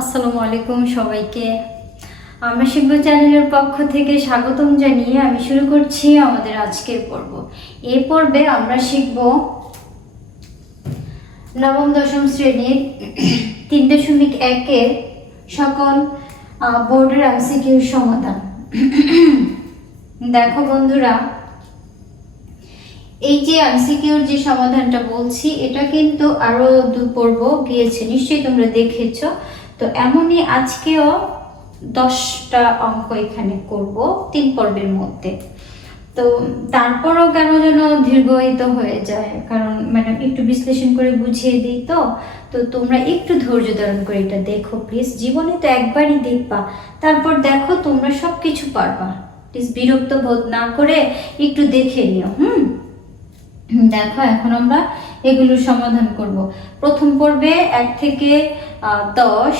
আসসালামু আলাইকুম সবাইকে। আমরা শিখব চ্যানেলের পক্ষ থেকে স্বাগতম জানিয়ে আমি শুরু করছি আমাদের আজকের পর্ব। এই পর্বে আমরা শিখব নবম দশম শ্রেণীর 3.1-এর সকল বোর্ডের এমসিকিউ সমাধান। দেখো বন্ধুরা, এই যে এমসিকিউর যে সমাধানটা বলছি এটা কিন্তু আরো 2 পর্ব গিয়েছে, নিশ্চয়ই তোমরা দেখেছো। তো এমনই আজকেও 10টা অঙ্ক এখানে করব 3 পর্বের মধ্যে। তো তারপরও কেন যেন দীর্ঘায়িত হয়ে যায়, কারণ ম্যাডাম একটু বিশ্লেষণ করে বুঝিয়ে দিই। তো তোমরা একটু ধৈর্য ধারণ করে এটা দেখো প্লিজ। জীবনে তো একবারই দেখবা, তারপর দেখো তোমরা সবকিছু পারবা। প্লিজ বিরক্ত বোধ না করে একটু দেখে নিও। দেখো, এখন আমরা এগুলোর সমাধান করব। প্রথম পর্বে 1 থেকে 10,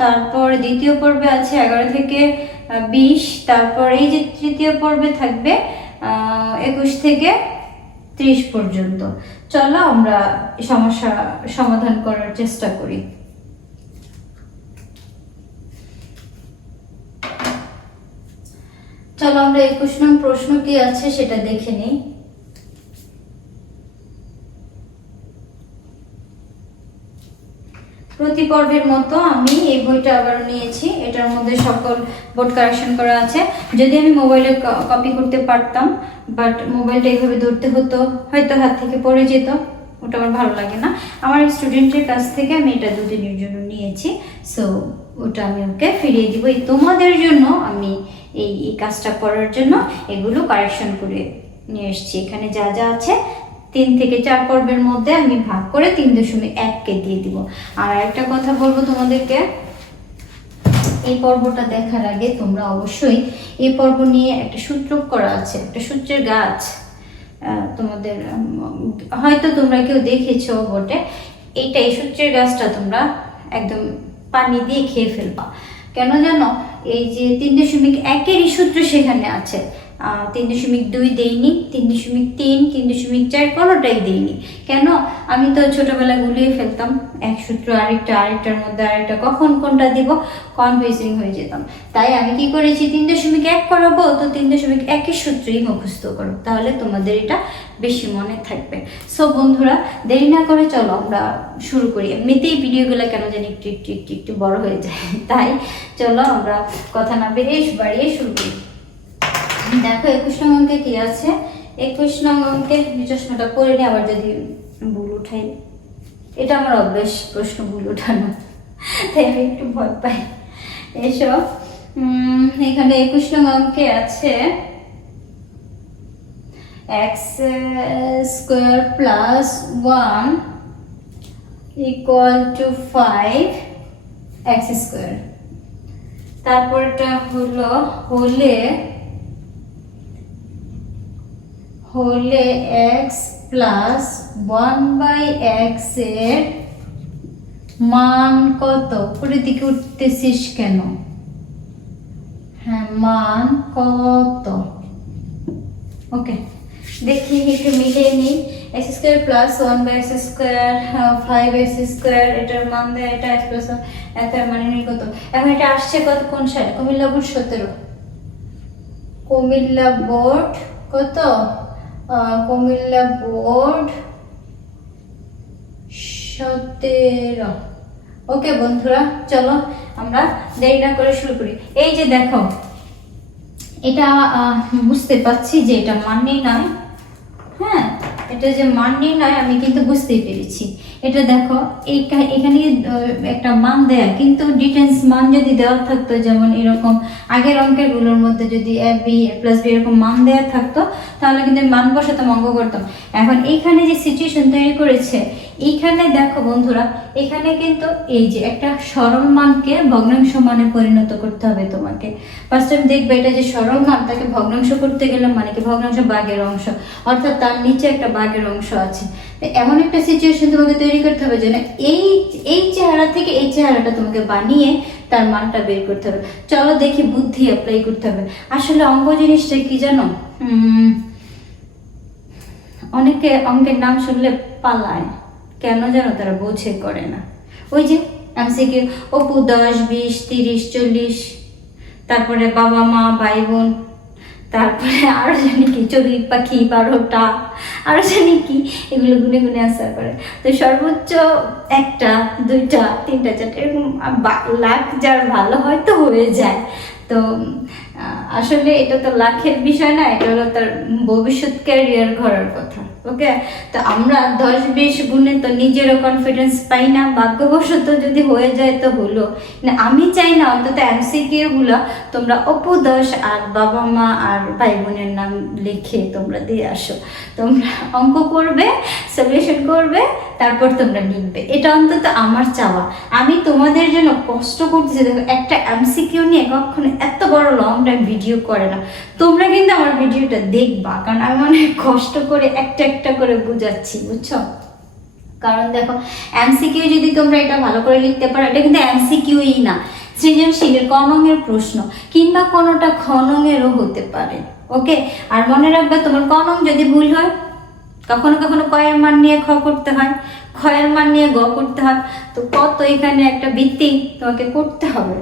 তারপর দ্বিতীয় পর্বে আছে 11 থেকে 20, তারপর এই যে তৃতীয় পর্বে থাকবে 21 থেকে 30 পর্যন্ত। চলো আমরা সমস্যা সমাধান করার চেষ্টা করি। চলো আমরা 21 নং প্রশ্ন কি আছে সেটা দেখে নিই। প্রতি পর্বের মতো আমি এই বইটা আবার নিয়েছি, এটার মধ্যে সকল বোর্ড কারেকশন করা আছে। যদি আমি মোবাইলে কপি করতে পারতাম, বাট মোবাইলটা এইভাবে ধরতে হতো, হয়তো হাত থেকে পড়ে যেত, ওটা আমার ভালো লাগে না। আমার স্টুডেন্টের কাছ থেকে আমি এটা 2 দিনের জন্য নিয়েছি, সো ওটা আমি ওকে ফিরিয়ে দিব। এই তোমাদের জন্য আমি এই কাজটা করার জন্য এগুলো কারেকশন করে নিয়ে এসেছি। এখানে যা যা আছে 3 থেকে 4 পর্বের মধ্যে আমি ভাগ করে 3.1-কে দিয়ে দিব। আর একটা কথা বলবো তোমাদেরকে, এই পর্বটা দেখার আগে তোমরা অবশ্যই এই পর্ব নিয়ে একটা সূত্র করা আছে, একটা সূত্রের গাছ তোমাদের হয়তো তোমরা কেউ দেখেছো বটে। এই সূত্রের গাছটা তোমরা একদম পানি দিয়ে খেয়ে ফেলবা। কেন জানো? এই যে 3.1-এরই সূত্র সেখানে আছে। 3.2 দেইনি, 3.3, 3.4 কোনোটাই দেইনি। কেন? আমি তো ছোটবেলায় গুলিয়ে ফেলতাম, এক সূত্র আরেকটার মধ্যে আরেকটা, কখন কোনটা দিব কনফিউজিং হয়ে যেতাম। তাই আমি কি করেছি, 3.1 করাবো তো 3.1-এর সূত্রই মুখস্থ করো, তাহলে তোমাদের এটা বেশি মনে থাকবে। সো বন্ধুরা, দেরি না করে চলো আমরা শুরু করি। এমনিতেই ভিডিওগুলো কেন জানি একটু বড় হয়ে যায়, তাই চলো আমরা কথা না বাড়িয়ে শুরু করি। দেখো 21 নং অঙ্কে কি আছে। 21 নং অঙ্কে চশমাটা পরে নিয়ে আবার যদি ভুল উঠাই, এটা আমার অভ্যেস প্রশ্ন ভুল উঠানো, তাই আমি একটু ভয় পাই। এসো, এখানে 21 নং অঙ্কে আছে x² + 1 = 5x²। তারপরটা হলে x + 1/x এর মান কত? উপরের দিকে উঠতেছিস কেন? হ্যাঁ, মান কত? ওকে, দেখি একটু মিলিয়ে নিই। x² + 1/x², 5x², এটার মান দেয় এটা x + 1, এটার মানে নেই কত। এখন এটা আসছে কত, কোন সালে? কুমিল্লা বোর্ড 17। কুমিল্লা বোর্ড কত? কুমিল্লা বোর্ড 17। ওকে বন্ধুরা, চলো আমরা দেরি না করে শুরু করি। এই যে দেখো, এটা বুঝতে পারছি যে এটা মান নির্ণয়। হ্যাঁ, এটা যে মান নির্ণয় আমি কিন্তু বুঝতেই পেরেছি। এটা দেখো, এখানে একটা মান দেয়া, কিন্তু ডিটেলস মান যদি দেওয়া থাকতো, যেমন এরকম আগের অঙ্কের গুলোর মধ্যে যদি a+b এরকম মান দেওয়া থাকতো, তাহলে কিন্তু মান বসাতাম, অঙ্ক করতাম। এখন এইখানে যে সিচুয়েশন তৈরি করেছে, এইখানে দেখো বন্ধুরা, এখানে কিন্তু এই যে একটা সরল মানকে ভগ্নাংশ মানে পরিণত করতে হবে তোমাকে। ফার্স্ট টাইম দেখবে, এটা যে সরল মান, তাকে ভগ্নাংশ করতে গেলে মানে কি, ভগ্নাংশ ভাগের অংশ, অর্থাৎ তার নিচে একটা ভাগের অংশ আছে। এমন একটা সিচুয়েশন তোমাকে তৈরি করতে হবে যেন এই চেহারা থেকে এই চেহারাটা তোমাকে বানিয়ে তার মানটা বের করতে হবে। চলো দেখি, বুদ্ধি অ্যাপ্লাই করতে হবে। আসলে অঙ্ক জিনিসটা কি জানো, অনেকে অঙ্কের নাম শুনলে পালায়, কেন জানো? তারা বোঝে করে না। ওই যে এমসিকিউ অপু 10, 20, 30, 40, তারপরে বাবা মা ভাই বোন, তারপরে আরো জানি কি চড়ুই পাখি 12টা, আরো জানি কি, এগুলো গুনে গুনে আনসার করে। তো সর্বোচ্চ 1টা 2টা 3টা 4টা এরকম লাখ যার ভালো হয় তো হয়ে যায়। তো আসলে এটা তো লাখের বিষয় না, এটা হলো তার ভবিষ্যৎ ক্যারিয়ার গড়ার কথা। ওকে, তো আমরা 10-20 গুণে তো নিজেরও কনফিডেন্স পাই না, ভাগ্যবশত যদি হয়ে যায় তো হলো না। আমি চাই না অন্তত এমসিকিউ গুলো তোমরা অপু 10 আর বাবা মা আর ভাই বোনের নাম লিখে তোমরা দিয়ে আসো। তোমরা অঙ্ক করবে, সলিউশন করবে, তারপর তোমরা লিখবে, এটা অন্তত আমার চাওয়া। আমি তোমাদের জন্য কষ্ট করতেছি। দেখো, একটা এমসিকিউ নিয়ে কখনো এত বড় লং টাইম ভিডিও করে না। তোমরা কিন্তু আমার ভিডিওটা দেখবা, কারণ আমি অনেক কষ্ট করে একটা একটা করে বুঝাচ্ছি, বুঝছো? কারণ দেখো, এমসিকিউ যদি তোমরা এটা ভালো করে লিখতে পারো, এটা কিন্তু এমসিকিউই না, সৃজনশীলের কনঙের প্রশ্ন, কিংবা কোনোটা খনঙেরও হতে পারে। ওকে, আর মনে রাখবে তোমার কনং যদি ভুল হয়, কখনো কখনো কয়ের মান নিয়ে খ করতে হয়, ক্ষয়ের মান নিয়ে গ করতে হয়, তো কত এখানে একটা ভিত্তি তোমাকে করতে হবে।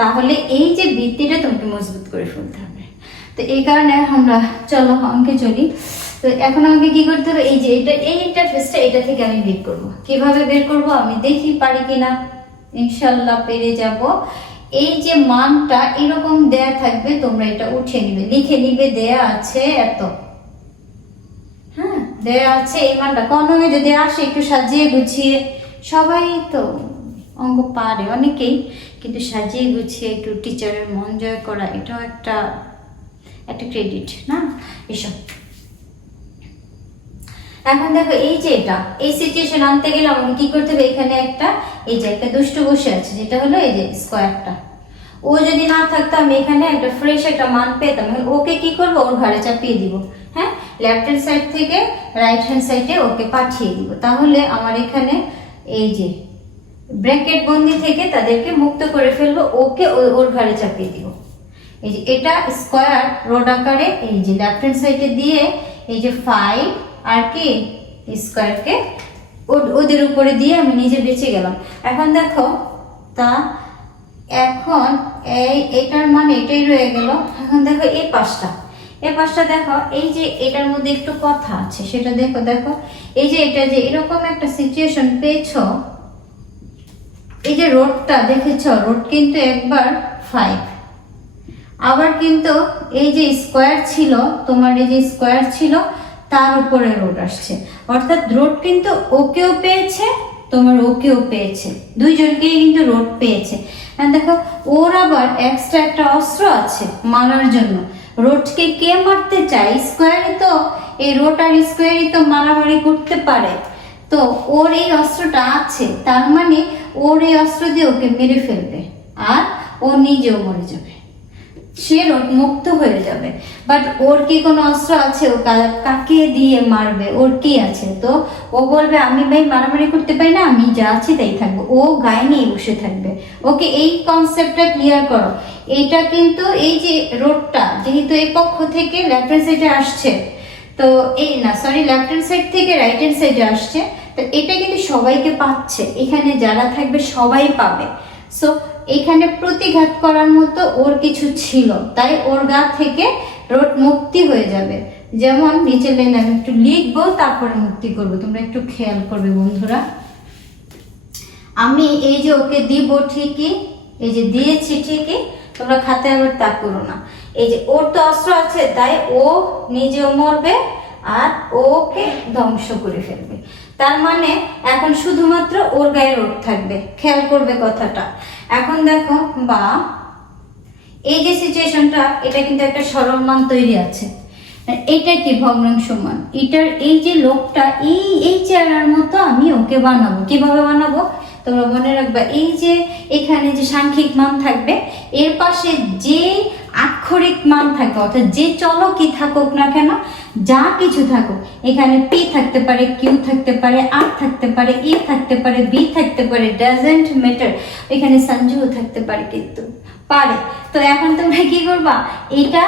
তাহলে এই যে ভিত্তিটা তোমাকে মজবুত করে ফেলতে হবে। তো এই কারণে আমরা চলো অঙ্কে চলি। তো এখন আমাকে কি করতে হবে, এই যে এইটা ফেসটা এটা থেকে আমি বের করব। কিভাবে বের করব আমি দেখি পারি কিনা, ইনশাল্লাহ পেরে যাব। এই যে মানটা এরকম দেয়া থাকবে, তোমরা এটা উঠে নিবে, লিখে নিবে, দেয়া আছে এত, হ্যাঁ দেয়া আছে এই মানটা। কনমে যদি আসে একটু সাজিয়ে গুছিয়ে, সবাই তো অঙ্ক পারে অনেকেই, কিন্তু সাজিয়ে গুছিয়ে একটু টিচারের মন জয় করা, এটাও একটা ক্রেডিট না এসব। এখন দেখো, এই যে এই সিচুয়েশন আনতে গেলে আমাকে কি করতে হবে, এখানে একটা এই যে একটা দুষ্টু বসে আছে, যেটা হলো এই যে স্কোয়ারটা। ও যদি না থাকতো আমি এখানে একটা ফ্রেশ একটা মান পেতাম, ওকে কি করবো, ওর ঘাড়ে চাপিয়ে দিব। হ্যাঁ, লেফট হ্যান্ড সাইড থেকে রাইট হ্যান্ড সাইডে ওকে পাঠিয়ে দিব। তাহলে আমার এখানে এই যে ব্র্যাকেট বন্দি থেকে তাদেরকে মুক্ত করে ফেলবো, ওকে ওর ঘাড়ে চাপিয়ে দিব। এই যে এটা স্কোয়ার রোড আকারে এই যে লেফট হ্যান্ড সাইডে দিয়ে, এই যে 5 আর কি স্কোয়ারকে ওদের উপরে দিয়ে আমি নিজে বেঁচে গেলাম। এখন দেখো, তা এখন এটার মানে এটাই রয়ে গেল। এখন দেখো এই পাশটা দেখো, এই যে এটার মধ্যে একটু কথা আছে, সেটা দেখো এই যে এটা যে এরকম একটা সিচুয়েশন পেয়েছো, এই যে রোডটা দেখেছো, রোড কিন্তু একবার 5, আবার কিন্তু এই যে স্কোয়ার ছিল তোমার, এই যে স্কোয়ার ছিল তার উপরে রোড আসছে, অর্থাৎ রোড কিন্তু ওকেও পেয়েছে, তোমার ওকেও পেয়েছে, দুইজনকেই কিন্তু রোড পেয়েছে। দেখো, ওর আবার এক্সট্রা একটা অস্ত্র আছে মারার জন্য। রোডকে কে মারতে চায়? স্কোয়ারই তো, এই রোড আর স্কোয়ারই তো মারামারি করতে পারে। তো ওর এই অস্ত্রটা আছে, তার মানে ওর এই অস্ত্র দিয়ে ওকে মেরে ফেলবে, আর ও নিজেও মরে যাবে, সে রোড মুক্ত হয়ে যাবে। বাট ওর কি কোনো অস্ত্র আছে? ও কাকে দিয়ে মারবে? ওর কি আছে? তো ও বলবে আমি ভাই মারামারি করতে পারি না, আমি যা আছি তাই থাকবো, ও গায়ে নিয়ে বসে থাকবে। ওকে, এই কনসেপ্টটা ক্লিয়ার করো। এটা কিন্তু এই যে রোডটা যেহেতু এই পক্ষ থেকে লেফট হ্যান্ড সাইডে আসছে, তো এই না সরি লেফট হ্যান্ড সাইড থেকে রাইট হ্যান্ড সাইডে আসছে, তো এটা কিন্তু সবাইকে পাচ্ছে, এখানে যারা থাকবে সবাই পাবে। সো এখানে প্রতিঘাত করার মতো ওর কিছু ছিল, তাই ওর গা থেকে রোড মুক্তি হয়ে যাবে। যেমন নিচে লাইনে আমি একটু লিখবো, তারপরে মুক্তি করব, তোমরা একটু খেয়াল করবে বন্ধুরা। আমি এই যে ওকে দিব ঠিকই, এই যে দিয়েছি ঠিকই, তোমরা খাতে আবার তা করো না। এই যে ওর তো অস্ত্র আছে, তাই ও নিজেও মরবে আর ওকে ধ্বংস করে ফেলবে। তার মানে এখন শুধুমাত্র ওর গায়ে রোড থাকবে, খেয়াল করবে কথাটা। এখন দেখো, বা এই যে সিচুয়েশনটা, এটা কিন্তু একটা সরল মান তৈরি আছে, এটা কি ভগ্নাংশ মান, এটার এই যে লোকটা এই চেহারার মতো আমি ওকে বানাবো। কিভাবে বানাবো তোমরা মনে রাখবা, এই যে এখানে যে সাংখ্যিক মান থাকবে, এর পাশে যে আক্ষরিক মান থাকবে, অর্থাৎ যে চলকই থাকুক না কেন, যা কিছু থাকুক, এখানে পি থাকতে পারে, কিউ থাকতে পারে, আর থাকতে পারে, ই থাকতে পারে, বি থাকতে পারে, ডাজেন্ট ম্যাটার, এখানে সঞ্জুও থাকতে পারে, কিন্তু পারে। তো এখন তোমরা কি করবা, এটা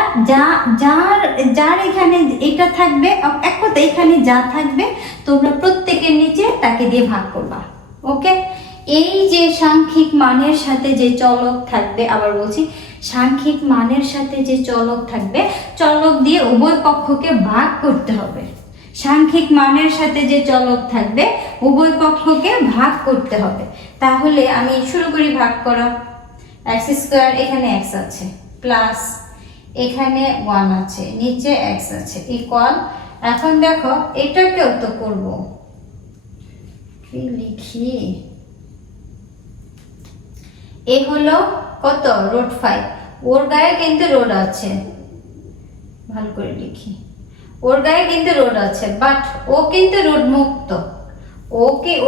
যার এখানে এটা থাকবে, এক কথা এখানে যা থাকবে তোমরা প্রত্যেকের নিচে তাকে দিয়ে ভাগ করবা। ওকে, এই যে সাংখ্যিক মানের সাথে যে চলক থাকবে, আবার বলছি সাংখ্যিক মানের সাথে যে চলক থাকবে, চলক দিয়ে উভয় পক্ষকে ভাগ করতে হবে। সাংখ্যিক মানের সাথে যে চলক থাকবে উভয় পক্ষকে ভাগ করতে হবে। তাহলে আমি শুরু করি ভাগ করা। x স্কয়ার, এখানে x আছে, প্লাস এখানে 1 আছে, নিচে x আছে, ইকুয়াল। এখন দেখো এটাকেও তো করব, কি লিখি, এ হলো কত √5, ওর গায়ে কিন্তু রোড আছে, ভালো করে লিখি, ওর গায়ে কিন্তু রোড আছে, বাট ও কিন্তু রোড মুক্ত,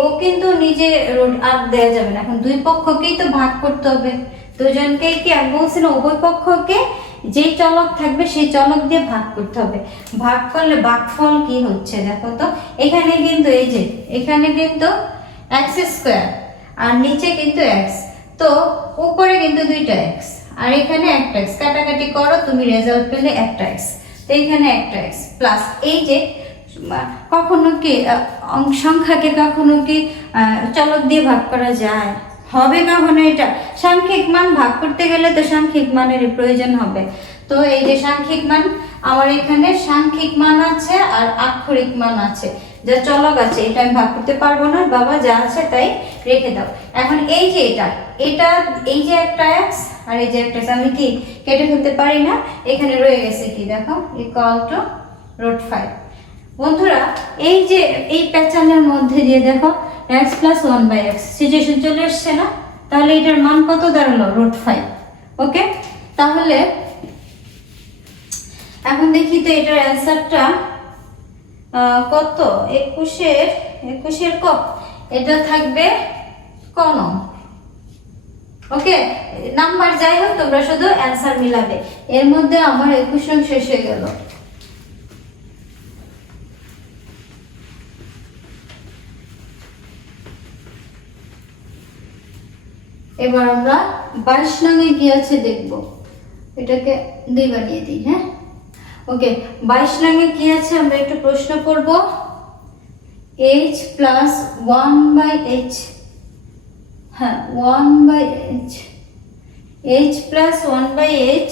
ও কিন্তু নিজে রোড আর দেয়া যাবে না। এখন দুই পক্ষকেই তো ভাগ করতে হবে, দুজনকেই কি আমি বলছি না উভয় পক্ষকে যেই চলক থাকবে সেই চলক দিয়ে ভাগ করতে হবে। ভাগ করলে ভাগফল কি হচ্ছে দেখো তো, এখানে কিন্তু এই যে এখানে কিন্তু x স্কয়ার আর নিচে কিন্তু x, তো উপরে কিন্তু দুইটা x আর এখানে একটা x, কাটাকাটি করো তুমি রেজাল্ট পেলে একটা x, তো এখানে একটা x প্লাস এই যে কখনো কি সংখ্যাকে কখনো কি চলক দিয়ে ভাগ করা যায়, হবে কখনো? এটা সাংখ্যিক মান ভাগ করতে গেলে তো সাংখ্যিক মানের প্রয়োজন হবে। তো এই যে সাংখ্যিক মান, আমার এখানে সাংখ্যিক মান আছে আর আক্ষরিক মান আছে, যা চলক আছে এটা আমি ভাগ করতে পারবো না, বাবা যা আছে তাই রেখে দাও। এখন এই যে এটা এই যে একটা x আর এই যে একটা x, আমি কি কেটে ফেলতে পারি না? এখানে রয়ে গেছে কি দেখো, ইকুয়াল টু √5। বন্ধুরা এই যে এই প্যাটার্নের মধ্যে দিয়ে দেখো x প্লাস 1/x সিচুয়েশন চলে আসছে না, তাহলে এটার মান কত দাঁড়ালো √5। ওকে, তাহলে এখন দেখি তো এটার অ্যান্সারটা কত, 21-এর ক, এটা থাকবে কোন। ওকে, নাম্বার যাই হোক তোমরা শুধু অ্যান্সার মিলাবে। এর মধ্যে আমার 21 নং শেষ হয়ে গেল। এবার আমরা 22 নং এ কি আছে দেখব, এটাকে 2 বানিয়ে দিই। হ্যাঁ, ওকে, 22 নং এ কি আছে আমরা একটু প্রশ্ন করব। h প্লাস 1/h, হ্যাঁ 1/h, h প্লাস 1/h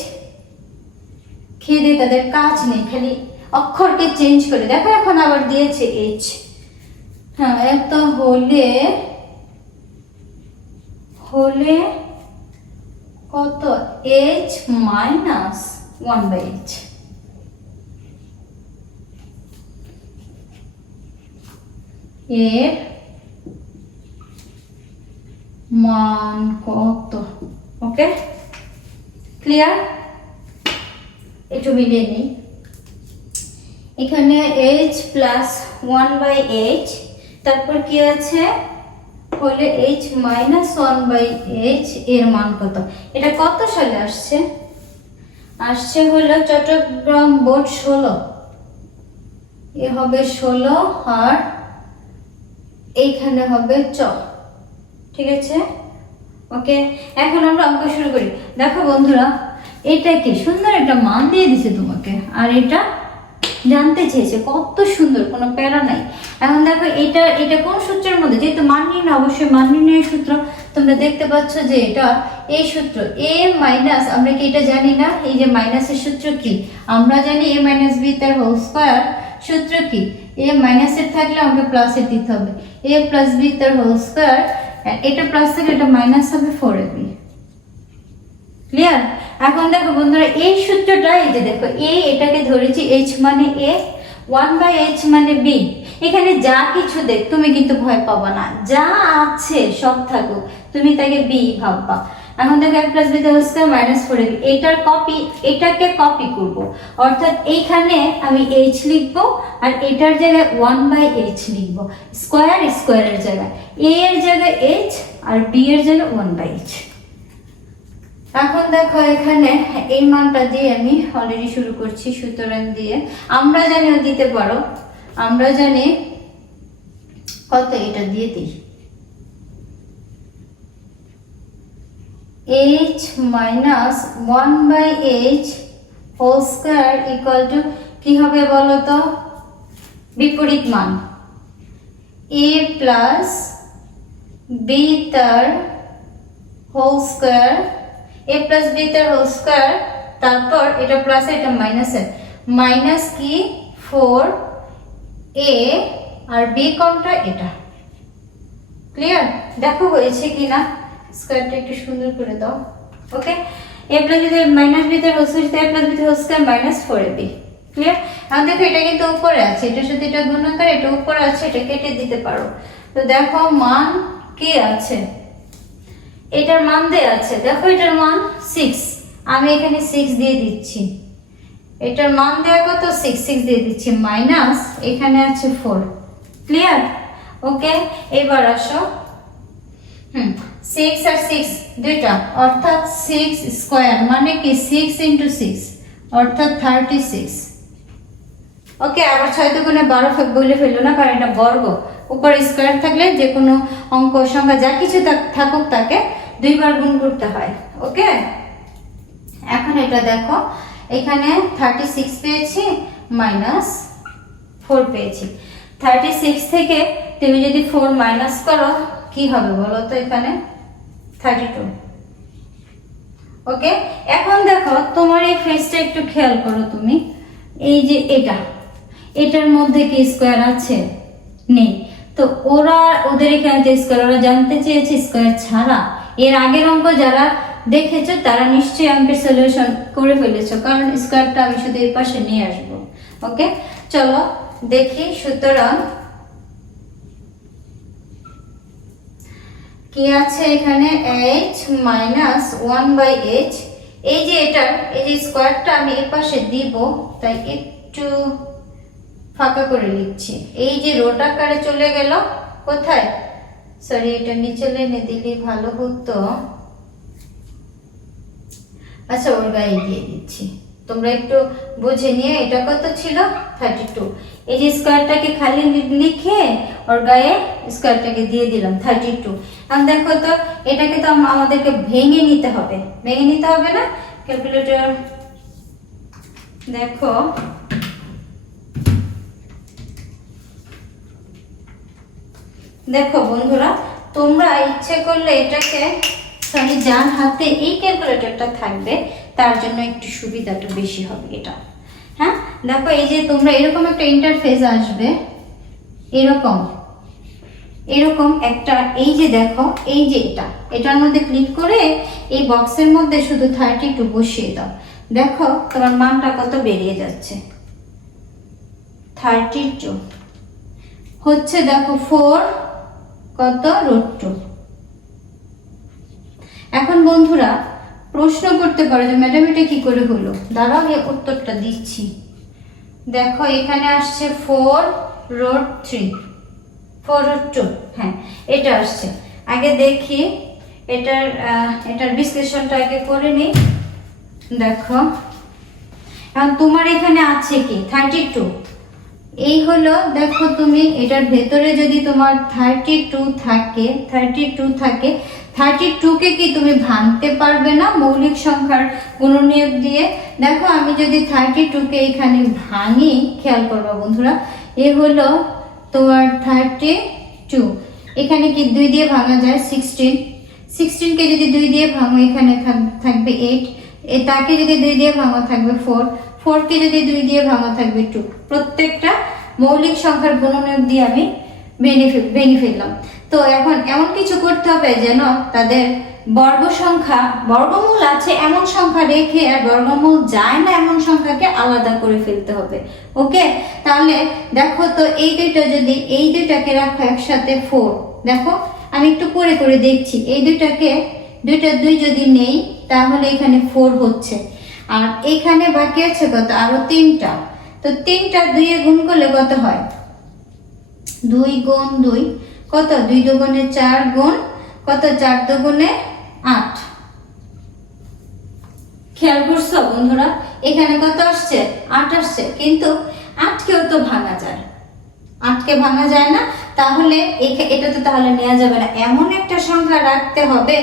খেয়ে তাদের কাজ নেই, খালি অক্ষরকে চেঞ্জ করে দেখো, এখন আবার দিয়েছে h। হ্যাঁ, এত হলে কত, h মাইনাস 1/h। এর মান কত? ওকে, ক্লিয়ার? একটু মিলিয়ে নিই। এখানে h প্লাস 1/h, তারপর কি আছে হলে h মাইনাস 1/h, এর মান কত? এটা কত সালে আসছে হলো চট্টগ্রাম বোর্ড 16, এ হবে 16 আর এইখানে হবে চ, ঠিক আছে? ওকে, এখন আমরা অঙ্ক শুরু করি। দেখো বন্ধুরা, এটা কি সুন্দর একটা মান দিয়ে দিছে তোমাকে, আর এটা জানতে চেয়েছে, কত সুন্দর, কোনো প্যারা নাই। এখন দেখো এটা কোন সূত্রের মধ্যে, যেহেতু মান নির্ণয়, অবশ্যই মান নির্ণয়ের সূত্র তোমরা দেখতে পাচ্ছ যে এটা এই সূত্র a মাইনাস, আমরা কি এটা জানি না? এই যে মাইনাসের সূত্র কি আমরা জানি, a মাইনাস b তার হোল স্কয়ার। সূত্র কি, a মাইনাসের থাকলে আমাকে প্লাসের দিতে হবে, a প্লাস b তার হোল স্কয়ার, এটা প্লাস থাকলে এটা মাইনাস হবে 4ab। ক্লিয়ার? এখন দেখো বন্ধুরা, এই সূত্রটা, এই যে দেখো এটাকে ধরেছি h মানে a, 1/h মানে b। এখানে যা কিছু দেখ তুমি কিন্তু ভয় পাবা না, যা আছে সব থাকুক তুমি তাকে b ভাববা। এখন দেখো a plus b whole square minus 4ab, এটার কপি, এটাকে কপি করব, অর্থাৎ এইখানে আমি h লিখব আর এটার জায়গায় 1/h লিখব, স্কয়ারের জায়গায় a এর জায়গায় h আর b এর জায়গায় 1/h। এখন দেখো এখানে এই মানটা দিয়ে আমি অলরেডি শুরু করছি, সুতরাং দিয়ে আমরা জানি দিতে পারো, আমরা জানি কত, এটা দিয়ে দিই h minus 1/h whole square equal to কি হবে বলো তো, বিপরীত মান a প্লাস বি তার whole square, A plus B তার হোল স্কয়ার, তারপর এটা প্লাস এটা মাইনাসের, মাইনাস কি 4 এ আর বি কোনটা এটা। ক্লিয়ার? দেখো হয়েছে কিনা, স্কয়ারটা একটু সুন্দর করে দাও। Okay, a plus B minus B তার whole square, a plus B তার whole square minus 4ab। Clear? এখন দেখো এটা কিন্তু উপরে আছে, এটার সাথে এটা গুণাকার, এটা উপরে আছে, এটা কেটে দিতে পারো। তো দেখো মান কি আছে, এটার মান দেয়া আছে, দেখো এটার মান 6, আমি এখানে 6 দিয়ে দিচ্ছি। এটার মান দেয়া কত 6 দিয়ে দিচ্ছি, মাইনাস এখানে আছে 4। ক্লিয়ার? ওকে, এবার আসো 6 আর 6 দুইটা, অর্থাৎ 6 স্কয়ার মানে কি 6 × 6 অর্থাৎ 36। ওকে, আবার 6 দুগুণে 12 বলে ফেললো না, কারণ এটা বর্গ, উপরে স্কয়ার থাকলে যে কোনো অঙ্ক সংখ্যা যা কিছু থাকুক তাকে দুইবার গুণ করতে হয়। ওকে, এখন এটা দেখো এখানে 36 পেয়েছি মাইনাস 4 পেয়েছি। 36 থেকে তুমি যদি 4 মাইনাস করো কি হবে বলো তো, এখানে 32। ওকে, এখন দেখো তোমার এই ফেসটা একটু খেয়াল করো তুমি, এই যে এটার মধ্যে কি স্কয়ার আছে? নেই। তো ওদের এখানে যে স্কয়ার, ওরা জানতে চেয়েছে স্কয়ার ছাড়া। এর আগের অঙ্ক যারা দেখেছো তারা নিশ্চয়ই অঙ্কের সলিউশন করে ফেলেছো, কারণ স্কয়ারটা আমি শুধু এই পাশে নিয়ে আসবো। ওকে, চলো দেখি। সুতরাং কি আছে এখানে, h মাইনাস 1/h। এই যে এটার এই যে স্কয়ারটা আমি এই পাশে দিব, তাই একটু ফাঁকা করে লিখছি। এই যে রোট আকারে চলে গেল কোথায়, সরি এটা নিচে এনে দিলে ভালো হতো। আচ্ছা, ওর গায়ে দিয়ে দিচ্ছি, তোমরা একটু বুঝে নিয়ে। এটা কত ছিল 32, এই যে স্কয়ারটাকে খালি লিখে ওর গায়ে স্কয়ারটাকে দিয়ে দিলাম 32। এখন দেখো তো এটাকে তো আমাদেরকে ভেঙে নিতে হবে, ভেঙে নিতে হবে না? ক্যালকুলেটর দেখো, দেখো বন্ধুরা, তোমরা ইচ্ছে করলে এটাকে, সরি যার হাতে এই ক্যালকুলেটরটা থাকবে তার জন্য একটু সুবিধাটা বেশি হবে এটা। হ্যাঁ, দেখো এই যে তোমরা এরকম একটা ইন্টারফেস আসবে, এরকম একটা, এই যে দেখো এই যে এটার মধ্যে ক্লিক করে এই বক্সের মধ্যে শুধু 32 বসিয়ে দাও। দেখো তোমার মানটা কত বেরিয়ে যাচ্ছে, 32 হচ্ছে দেখো 4 কত √2। এখন বন্ধুরা প্রশ্ন করতে পারো যে ম্যাডাম এটা কি করে হলো, দাঁড়াও এই উত্তরটা দিচ্ছি। দেখো এখানে আসছে 4√3, 4√2, হ্যাঁ এটা আসছে। আগে দেখি এটার বিশ্লেষণটা আগে করে নিই। দেখো এখন তোমার এখানে আছে কি 32, এই হলো। দেখো তুমি এটার ভেতরে যদি তোমার 32 থাকে, 32কে কি তুমি ভাঙতে পারবে না মৌলিক সংখ্যার গুণনীয়ক দিয়ে? দেখো আমি যদি 32কে এখানে ভাঙি, খেয়াল করবা বন্ধুরা, এ হলো তোমার 32, এখানে কি 2 দিয়ে ভাঙা যায় 16কে যদি 2 দিয়ে ভাঙো এখানে থাকবে 8, তাকে যদি 2 দিয়ে ভাঙা থাকবে 4কে যদি 2 দিয়ে ভাঙা থাকবে 2। প্রত্যেকটা মৌলিক সংখ্যার গুণনীয়ক দিয়ে আমি ভেঙে ফেললাম। তো এখন এমন কিছু করতে হবে যেন তাদের বর্গমূল আছে এমন সংখ্যা রেখে আর বর্গমূল যায় না এমন সংখ্যাকে আলাদা করে ফেলতে হবে। ওকে, তাহলে দেখো তো এই দুইটাকে রাখো একসাথে 4। দেখো আমি একটু করে দেখছি, এই দুইটা 2 যদি নেই তাহলে এখানে 4 হচ্ছে, আর এখানে বাকি আছে কত, আরো 3টা। তো 3টা 2 এ গুণ করলে কত হয়, 2 গুণ 2 কত, 2 দুগুণে 4 গুণ কত, 4 দুগুণে 8। খেয়াল করছো বন্ধুরা, এখানে কত আসছে, 8 আসছে, কিন্তু 8কেও তো ভাঙা যায়, 8কে ভাঙা যায় না, তাহলে এটা তো তাহলে নেওয়া যাবে না। এমন একটা সংখ্যা রাখতে হবে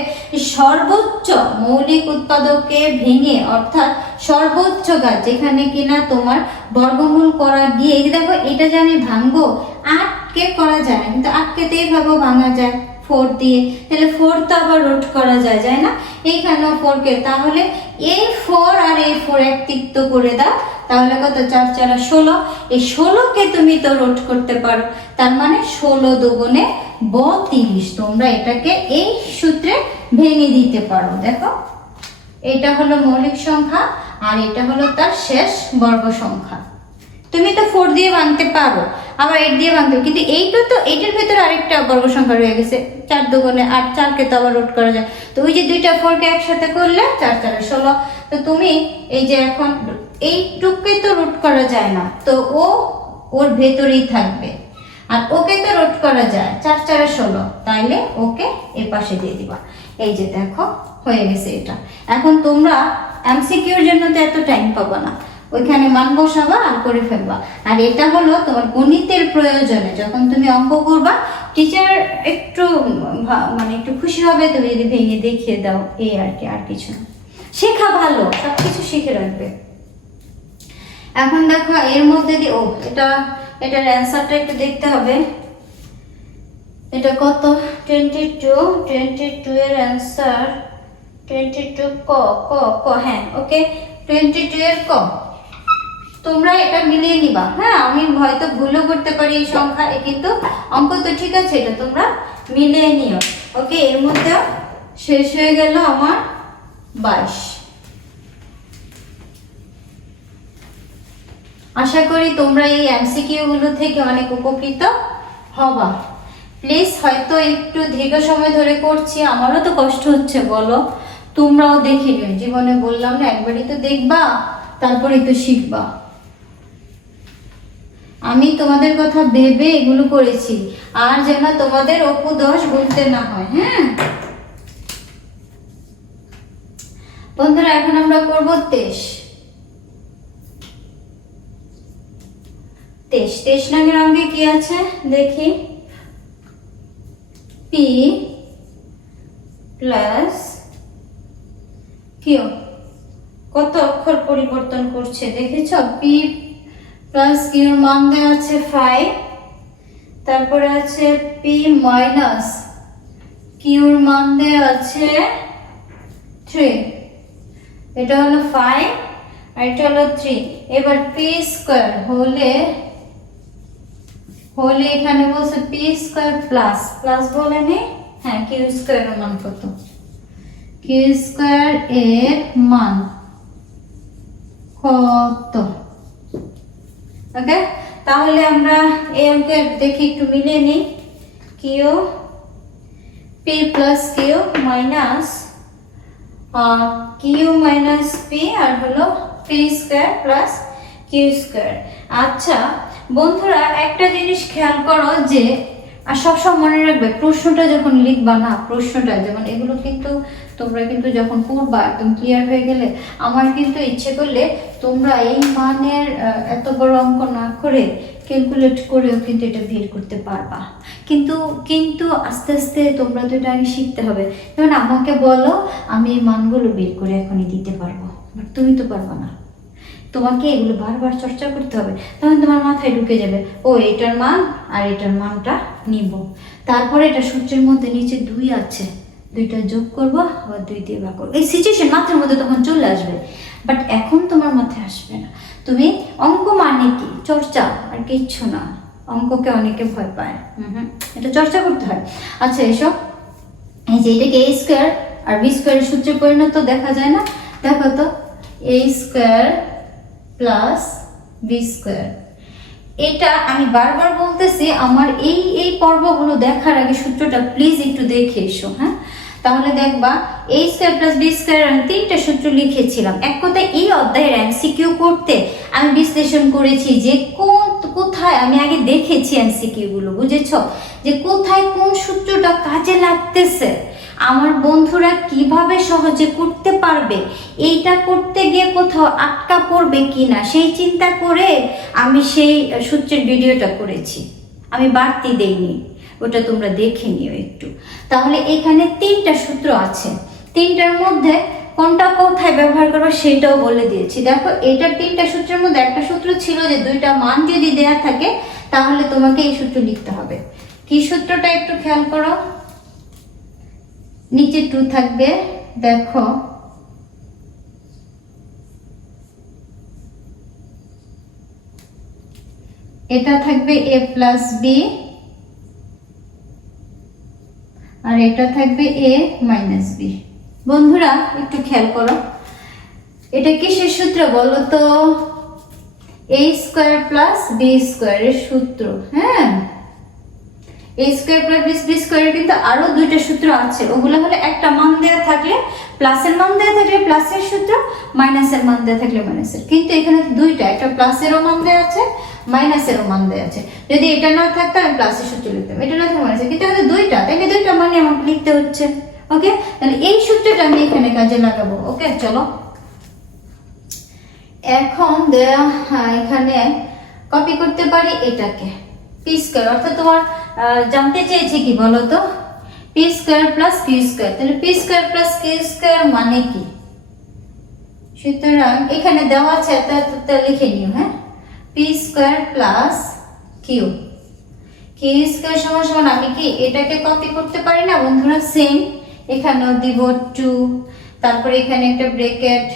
সর্বোচ্চ মৌলিক উৎপাদককে ভেঙে, অর্থাৎ সর্বোচ্চ গাছ যেখানে কিনা তোমার বর্গমূল করা গিয়ে, দেখো এটা যে আমি ভাঙবো 8কে করা যায়, কিন্তু 8কে তো এইভাবেও ভাঙা যায়, 4 দিয়ে, তাহলে 4 তো আবার রুট করা যায়, যায় না? এইখানেও 4 কে, তাহলে এই 4 আর এই 4 এক তিক্ত করে দাও, তাহলে কত? 4 4 16। এই 16 কে তুমি তো রুট করতে পারো, তার মানে 16 দুগুণে 32। তোমরা এটাকে এই সূত্রে ভেঙে দিতে পারো। দেখো, এটা হলো মৌলিক সংখ্যা আর এটা হলো তার শেষ বর্গ সংখ্যা। তুমি তো 4 দিয়ে ভাঙতে পারো, আবার 8 দিয়ে ভাঙতে, কিন্তু এইটা তো এইটার ভেতরে আরেকটা বর্গ সংখ্যা রয়ে গেছে, 4 দুগুণে 8, 4 কে তো আবার রুট করা যায়। তো ওই যে দুইটা 4 কে একসাথে করলে 4 4 16। তো তুমি এই যে এখন এইটুকুকে তো রুট করা যায় না, তো ওর ভেতরেই থাকবে, আর ওকে তো রুট করা যায়, 4 4 16, তাইলে ওকে এই পাশে দিয়ে দিবা। এই যে দেখো হয়ে গেছে এটা। এখন তোমরা এমসিকিউর জন্য তো এত টাইম পাবা না, ওইখানে মান বসাবা আর করে ফেলবা। আর এটা হলো তোমার গণিতের প্রয়োজনে, যখন তুমি অঙ্ক করবা টিচার একটু মানে একটু খুশি হবে তুমি যদি ভেঙে দেখিয়ে দাও, এই আর কি, আর কিছু না। শেখা ভালো, সবকিছু শিখে রাখবে। এখন দেখো এর মধ্যে দিয়ে এটার অ্যান্সারটা একটু দেখতে হবে। এটা কত? 22 এর অ্যান্সার 22 ক হ্যাঁ, ওকে, 22 এর ক। তোমরা এটা মিলিয়ে নিবা। হ্যাঁ, আমি হয়তো ভুলও করতে পারি এই সংখ্যা, কিন্তু অঙ্ক তো ঠিক আছে, এটা তোমরা মিলিয়ে নিও। ওকে, এর মধ্যে শেষ হয়ে গেল আমার 22। আশা করি তোমরা এই এমসিকিউ গুলো থেকে অনেক উপকৃত হবা। প্লিজ, হয়তো একটু দীর্ঘ সময় ধরে করছি, আমারও তো কষ্ট হচ্ছে, বলো, তোমরাও দেখে নিও। জীবনে বললাম না, একবারই তো দেখবা, তারপরে তো শিখবা। আমি তোমাদের কথা ভেবে এগুলো করেছি, আর যেন তোমাদের অপু 10 বলতে না হয়। হ্যাঁ বন্ধুরা, এখন আমরা করব 23 নঙের অঙ্কে কি আছে দেখি। পি প্লাস কিউ, কত অক্ষর পরিবর্তন করছে দেখেছ? পি প্লাস কিউর মান দেওয়া আছে 5, তারপরে আছে পি মাইনাস কিউর মান দেওয়া আছে 3। এটা হলো 5 আর এটা হলো 3। এবার পি স্কয়ার হলে এখানে বলছে পি স্কয়ার প্লাস বলে নে। হ্যাঁ, কিউ স্কয়ারের মান কত? কিউ স্কয়ার এর মান কত? ওকে, তাহলে আমরা এই অঙ্কের দেখি একটু মিলিয়ে নিই। Q P plus Q minus Q minus P, আর হলো P square plus Q square. আচ্ছা বন্ধুরা, একটা জিনিস খেয়াল করো যে, আর সবসময় মনে রাখবে, প্রশ্নটা যখন লিখবা না, প্রশ্নটা যেমন এগুলো কিন্তু তোমরা কিন্তু যখন পড়বা একদম ক্লিয়ার হয়ে গেলে, আমার কিন্তু ইচ্ছে করলে তোমরা এই মানের এত বড় অঙ্ক না করে ক্যালকুলেট করেও কিন্তু এটা বের করতে পারবা। কিন্তু আস্তে আস্তে তোমরা তো এটা আগে শিখতে হবে। যেমন আমাকে বলো, আমি এই মানগুলো বের করে এখনই দিতে পারবো, বাট তুমি তো পারবা না। তোমাকে এগুলো বারবার চর্চা করতে হবে, তখন তোমার মাথায় ঢুকে যাবে, ও এটার মান আর এটার মানটা নিব, তারপরে এটা সূত্রের মধ্যে নিচে 2 আছে, 2টা যোগ করবো, আবার 2 দিয়ে ভাগ করবো। এই সিচুয়েশন মাথার মধ্যে তখন চলে আসবে, বাট এখন তোমার মাথায় আসবে না। তুমি অঙ্ক মানে কি? চর্চা, আর কিচ্ছু না। অঙ্ককে অনেকে ভয় পায়, এটা চর্চা করতে হয়। আচ্ছা এসব, এই যে এটাকে এ স্কয়ার আর বি স্কয়ারের সূত্রে পরিণত দেখা যায় না? দেখো তো, এ স্কয়ার প্লাস বি স্কয়ার। এটা আমি বারবার বলতেছি, আমার এই পর্বগুলো দেখার আগে সূত্রটা প্লিজ একটু দেখে এসো। হ্যাঁ, তাহলে দেখবা এ স্কয়ার প্লাস বি স্কয়ার, আমি 3টা সূত্র লিখেছিলাম। এক কথায় এই অধ্যায়ের এমসিকিউ করতে আমি বিশ্লেষণ করেছি যে কোথায় আমি আগে দেখেছি এমসিকিউ গুলো, বুঝেছো, যে কোথায় কোন সূত্রটা কাজে লাগতেছে, আমার বন্ধুরা কিভাবে সহজে করতে পারবে, এইটা করতে গিয়ে কোথাও আটকা পড়বে কিনা, সেই চিন্তা করে আমি সেই সূত্রের ভিডিওটা করেছি। আমি বাড়তি দেইনি, ওটা তোমরা দেখে নিও একটু। তাহলে এখানে 3টা সূত্র আছে, 3টার মধ্যে কোনটা কোথায় ব্যবহার করবো সেটাও বলে দিয়েছি। দেখো, এটা 3টা সূত্রের মধ্যে একটা সূত্র ছিল যে 2টা মান যদি দেয়া থাকে তাহলে তোমাকে এই সূত্র লিখতে হবে। কি সূত্রটা একটু খেয়াল করো। নিচে 2 থাকবে। দেখো এটা থাকবে a প্লাস বি, আর এটা থাকবে a মাইনাস বি। বন্ধুরা একটু খেয়াল করো, এটা কিসের সূত্র বলো তো? a স্কয়ার প্লাস বি স্কয়ারের সূত্র। হ্যাঁ, a স্কয়ার প্লাস বি স্কয়ারের কিন্তু আরো দুইটা সূত্র আছে, ওগুলো হলো একটা মান দেওয়া থাকলে প্লাসের মান দেওয়া থাকলে প্লাসের সূত্র, মাইনাসের মান দেওয়া থাকলে মাইনাসের। কিন্তু এখানে দুইটা, একটা প্লাসেরও মান দেওয়া আছে, মাইনাসেরও মান দেওয়া আছে। যদি এটা না থাকতো আমি প্লাসের সূত্র লিখতাম, এটা না থাকলে মাইনাসের, কিন্তু এখানে দুইটা, তাই না? দুইটা মানে আমাকে লিখতে হচ্ছে। ওকে, তাহলে এই সূত্রটা আমি এখানে কাজে লাগাবো। ওকে, চলো এখন এখানে কপি করতে পারি এটাকে পি স্কয়ার, অর্থাৎ তোমার জানতে চেয়েছে কি বলো তো? P square plus Q square. তাহলে P square plus Q square মানে কি? সুতরাং এখানে দেওয়া আছে, এটা লিখে নিও। হ্যাঁ, P square plus Q, Q square সমান সমান, আমি কি এটাকে কপি করতে পারি না বন্ধুরা? সেম এখানেও দিব 2, তারপরে এখানে একটা ব্র্যাকেট,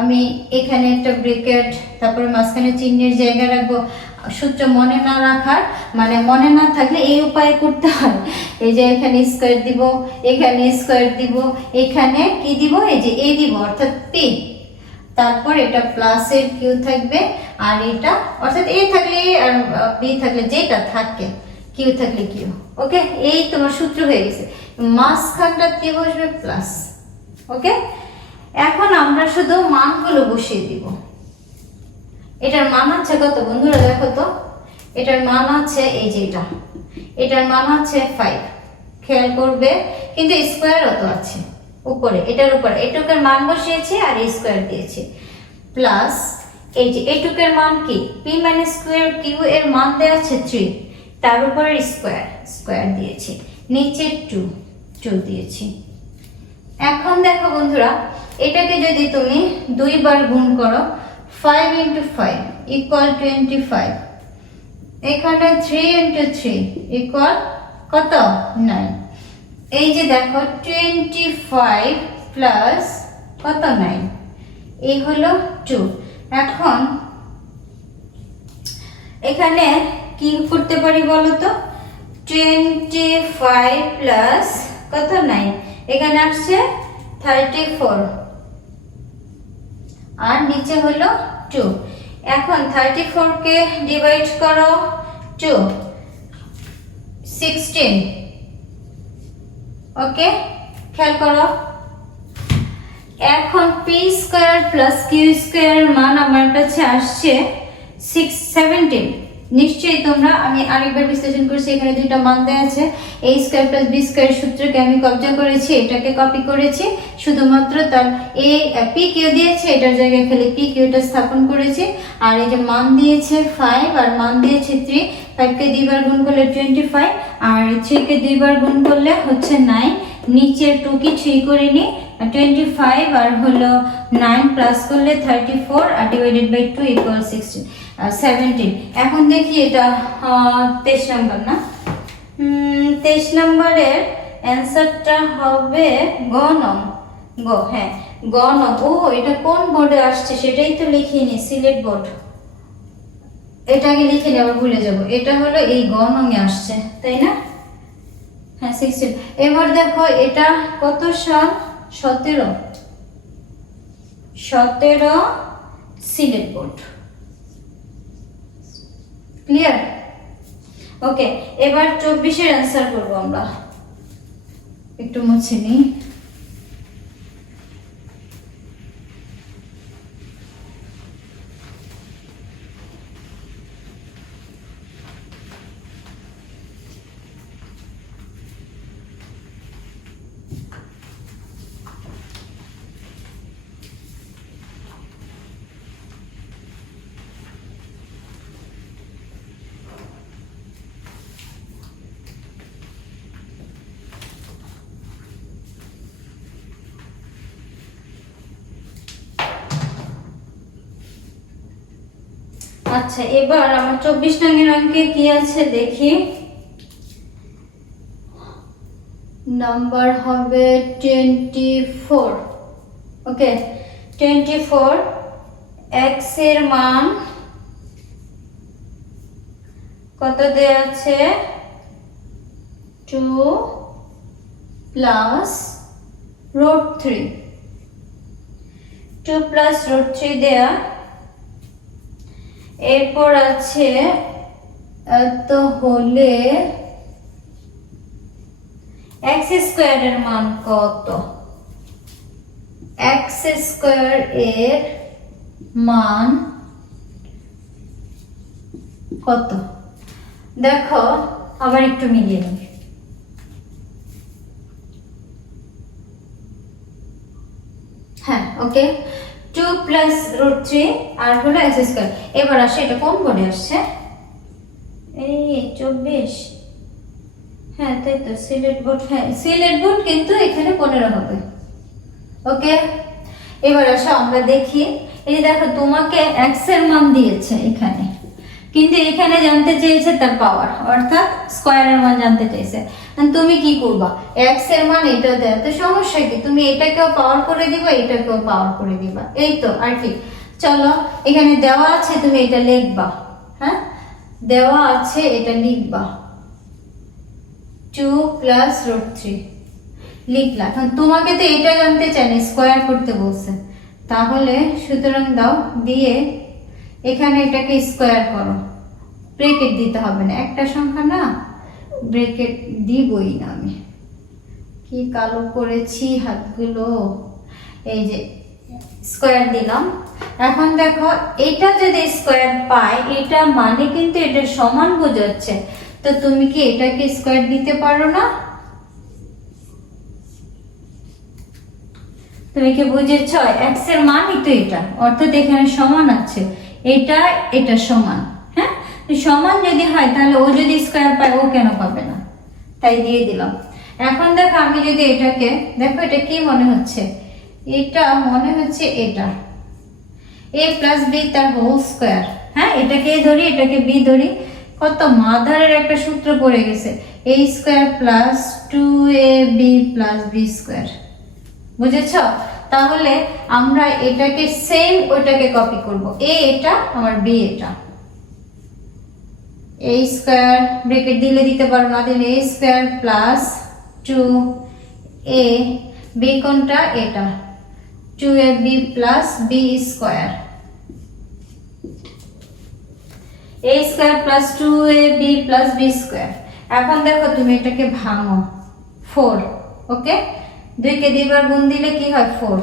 আমি এখানে একটা ব্র্যাকেট, তারপরে মাঝখানে চিহ্নের জায়গা রাখবো। সূত্র মনে না রাখার মানে মনে না থাকলে এই উপায়ে করতে হয়। এই যে এখানে স্কয়ার দিব, এখানে স্কয়ার দিব, এখানে কি দিব? এই যে এ দিব, অর্থাৎ পি, তারপর এটা প্লাসের কিউ থাকবে, আর এটা অর্থাৎ এ থাকলে আর বি থাকলে যেটা থাকে, কিউ থাকলে কিউ। ওকে, এই তোমার সূত্র হয়ে গেছে। মাঝখানটা কি বসবে? প্লাস। ওকে, এখন আমরা শুধু মানগুলো বসিয়ে দিব। এটার মান আছে কত বন্ধুরা? দেখো তো, এটার মান আছে এই যে এটা, এটার মান আছে 5। খেয়াল করবে, কিন্তু স্কয়ার অত আছে উপরে, এটার উপরে এটুকের মান বসিয়েছি আর স্কয়ার দিয়েছি, প্লাস এই যে এটুকের মান কি? পি মাইনাস স্কয়ার কিউ এর মান দেওয়া আছে 3, তার উপরে স্কয়ার, স্কয়ার দিয়েছি, নিচে 2 দিয়েছি। এখন দেখো বন্ধুরা, এটাকে যদি তুমি 2 বার গুণ করো, 5 into 5 equal 25, এখানে 3 into 3 equal কত? 9। এই যে দেখো 25 প্লাস কত? 9, এই হলো 2। এখন এখানে কি করতে পারি বলো তো? 25 প্লাস কত? 9, এখানে আসছে 34, আর নিচে হলো 2। এখন 34 কে ডিভাইড করো 2, 16। ওকে, খেয়াল করো, এখন P square plus Q square মান আমার কাছে আসছে 17। নিশ্চয়ই তোমরা, আমি আরেকবার বিশ্লেষণ করছি, এখানে দুইটা মান দেওয়া আছে। a square plus B square সূত্রকে আমি কবজা করেছি, এটাকে কপি করেছি, শুধুমাত্র তার পি কিউ দিয়েছে, এটার জায়গায় খালি পি কিউটা স্থাপন করেছি। আর এই যে মান দিয়েছে 5 আর মান দিয়েছে 3, 5 কে 2 বার গুণ করলে 25, আর 3 কে 2 বার গুণ করলে হচ্ছে 9, নিচে 2 কি 3 করে নি, 25 আর হলো 9 প্লাস করলে 34, আর ডিভাইডেড বাই 2 ইকুয়াল 17। এখন দেখি এটা 23 নাম্বার না, 23 নাম্বারের অ্যান্সারটা হবে গ নং। হ্যাঁ, গ নং। ও, এটা কোন বোর্ডে আসছে সেটাই তো লিখিনি, সিলেট বোর্ড। এটাকে লিখে নি, আবার ভুলে যাব। এটা হলো এই গ নং এ আসছে, তাই না? হ্যাঁ, 16। এবার দেখো এটা কত সাল? 17 সিলেট বোর্ড। ক্লিয়ার? ওকে, এবার 24 এর অ্যান্সার করব আমরা। একটু মুছে নিই। আচ্ছা, এবার আমার 24 নং এর অঙ্কে কি আছে দেখি। নাম্বার হবে 24। ওকে, 24 x এর মান কত দেয়া আছে? 2 প্লাস √3, 2 প্লাস √3 দেয়া। এরপর আছে এত হলে x স্কয়ার এর মান কত? x স্কয়ার এর মান কত? দেখো আবার একটু মিলিয়ে নিই। হ্যাঁ, ওকে, 2 প্লাস √3 আর হলো x স্কয়ার। এবার আসে এটা কোন বোর্ডে আসছে? এই 24। হ্যাঁ, তাই তো, সিলেট বোর্ড। হ্যাঁ, সিলেট বোর্ড, কিন্তু এখানে 15 হবে। ওকে, এবার আসো আমরা দেখি। এই দেখো, তোমাকে x এর মান দিয়েছে এখানে, কিন্তু এখানে জানতে চেয়েছে তার পাওয়ার, অর্থাৎ স্কয়ারের মান জানতে চাইছে। তুমি কি করবা? x এর মান এটা দেয়, তো সমস্যা কি? তুমি এটাকেও পাওয়ার করে দিবা, এটাকেও পাওয়ার করে দিবা, এই তো আর কি। চলো, এখানে দেওয়া আছে, তুমি এটা লিখবা। হ্যাঁ, দেওয়া আছে, এটা লিখবা। 2 প্লাস √3 লিখলা। এখন তোমাকে তো এটা জানতে চাইনি, স্কয়ার করতে বলছে, তাহলে সুতরাং দাও, দিয়ে এখানে এটাকে স্কয়ার করো। ব্রেকেট দিতে হবে না, একটা সংখ্যা না, ব্রেকেট দিবই না। আমি কি কালো করেছি হাতগুলো। এই যে স্কয়ার দিলাম। এখন দেখো, এটা যদি স্কয়ার পায়, এটা মানে কিন্তু এটা সমান বোঝাচ্ছে। তো তুমি কি এটাকে স্কয়ার দিতে পারো না? তুমি কি বুঝেছ? x এর মানই তো এটা, অর্থাৎ এখানে সমান আছে, এটা এটা সমান। হ্যাঁ, সমান যদি হয় তাহলে ও যদি স্কয়ার পায়, ও কেন পাবে না? তাই দিয়ে দিলাম। এখন দেখো, আমি যদি এটাকে দেখো, এটা কি মনে হচ্ছে? এটা মনে হচ্ছে এটা a প্লাস b তার হোল স্কয়ার। হ্যাঁ, এটাকে a ধরি, এটাকে b ধরি, কত মাদারের একটা সূত্র পড়ে গেছে, a square plus 2ab plus b square. বুঝেছ? তাহলে আমরা এটাকে সেম ওটাকে কপি করব। a এটা, আমার b এটা। a স্কয়ার ব্র্যাকেট দিলে দিতে পারো, না দিলে a square plus 2a, b কোনটা? এটা, 2ab plus b square. a square plus 2ab plus b square. এখন দেখো, তুমি এটাকে ভাঙো, 4। ওকে, 2 কে 2 বার গুণ দিলে কি হয়? 4।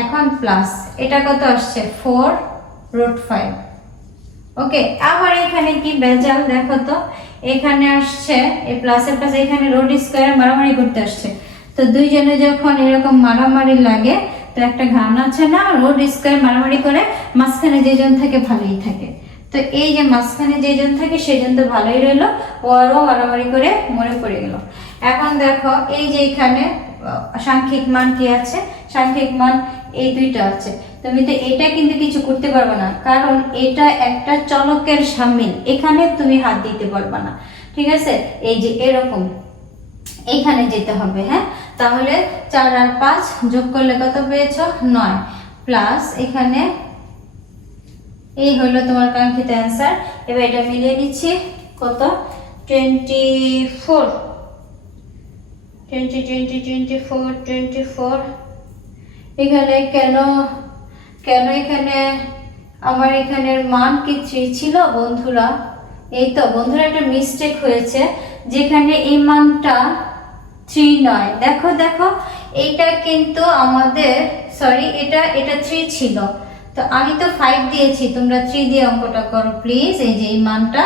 এখন প্লাস, এটা কত আসছে? 4√5। ওকে, আবার এখানে কি বেজাল দেখো তো, এখানে আসছে এই প্লাসের প্লাস, এখানে রুট স্কয়ার মারামারি করতে আসছে। তো দুইজনে যখন এরকম মারামারি লাগে, তো একটা গান আছে না, রুট স্কয়ার মারামারি করে, মাঝখানে যেজন থাকে ভালোই থাকে। তো এই যে মাঝখানে যেজন থাকে সেজন তো ভালোই রইলো, ওরও মারামারি করে মরে পড়ে গেল। এখন দেখো, এই যে এখানে সাংখ্যিক মান কি আছে? সাংখ্যিক মান এই দুইটা আছে। তুমি তো এটা কিন্তু কিছু করতে পারবে না, কারণ এটা একটা চলকের শামিল, এখানে তুমি হাত দিতে পারবে না। ঠিক আছে, এই যে এরকম এইখানে যেতে হবে। হ্যাঁ, তাহলে 4 আর 5 যোগ করলে কত পেয়েছো? 9 প্লাস এখানে, এই হলো তোমার কাঙ্ক্ষিত অ্যান্সার। এবার এটা মিলিয়ে নিচ্ছি, কত? 24। 24 এখানে কেন এখানে আমার এখানের মান কি 3 ছিল বন্ধুরা? এই তো বন্ধুরা, একটা মিস্টেক হয়েছে, যেখানে এই মানটা 3 নয়। দেখো দেখো, এইটা কিন্তু আমাদের, সরি, এটা 3 ছিল, তো আমি তো 5 দিয়েছি, তোমরা 3 দিয়ে অঙ্কটা করো প্লিজ। এই যে এই মানটা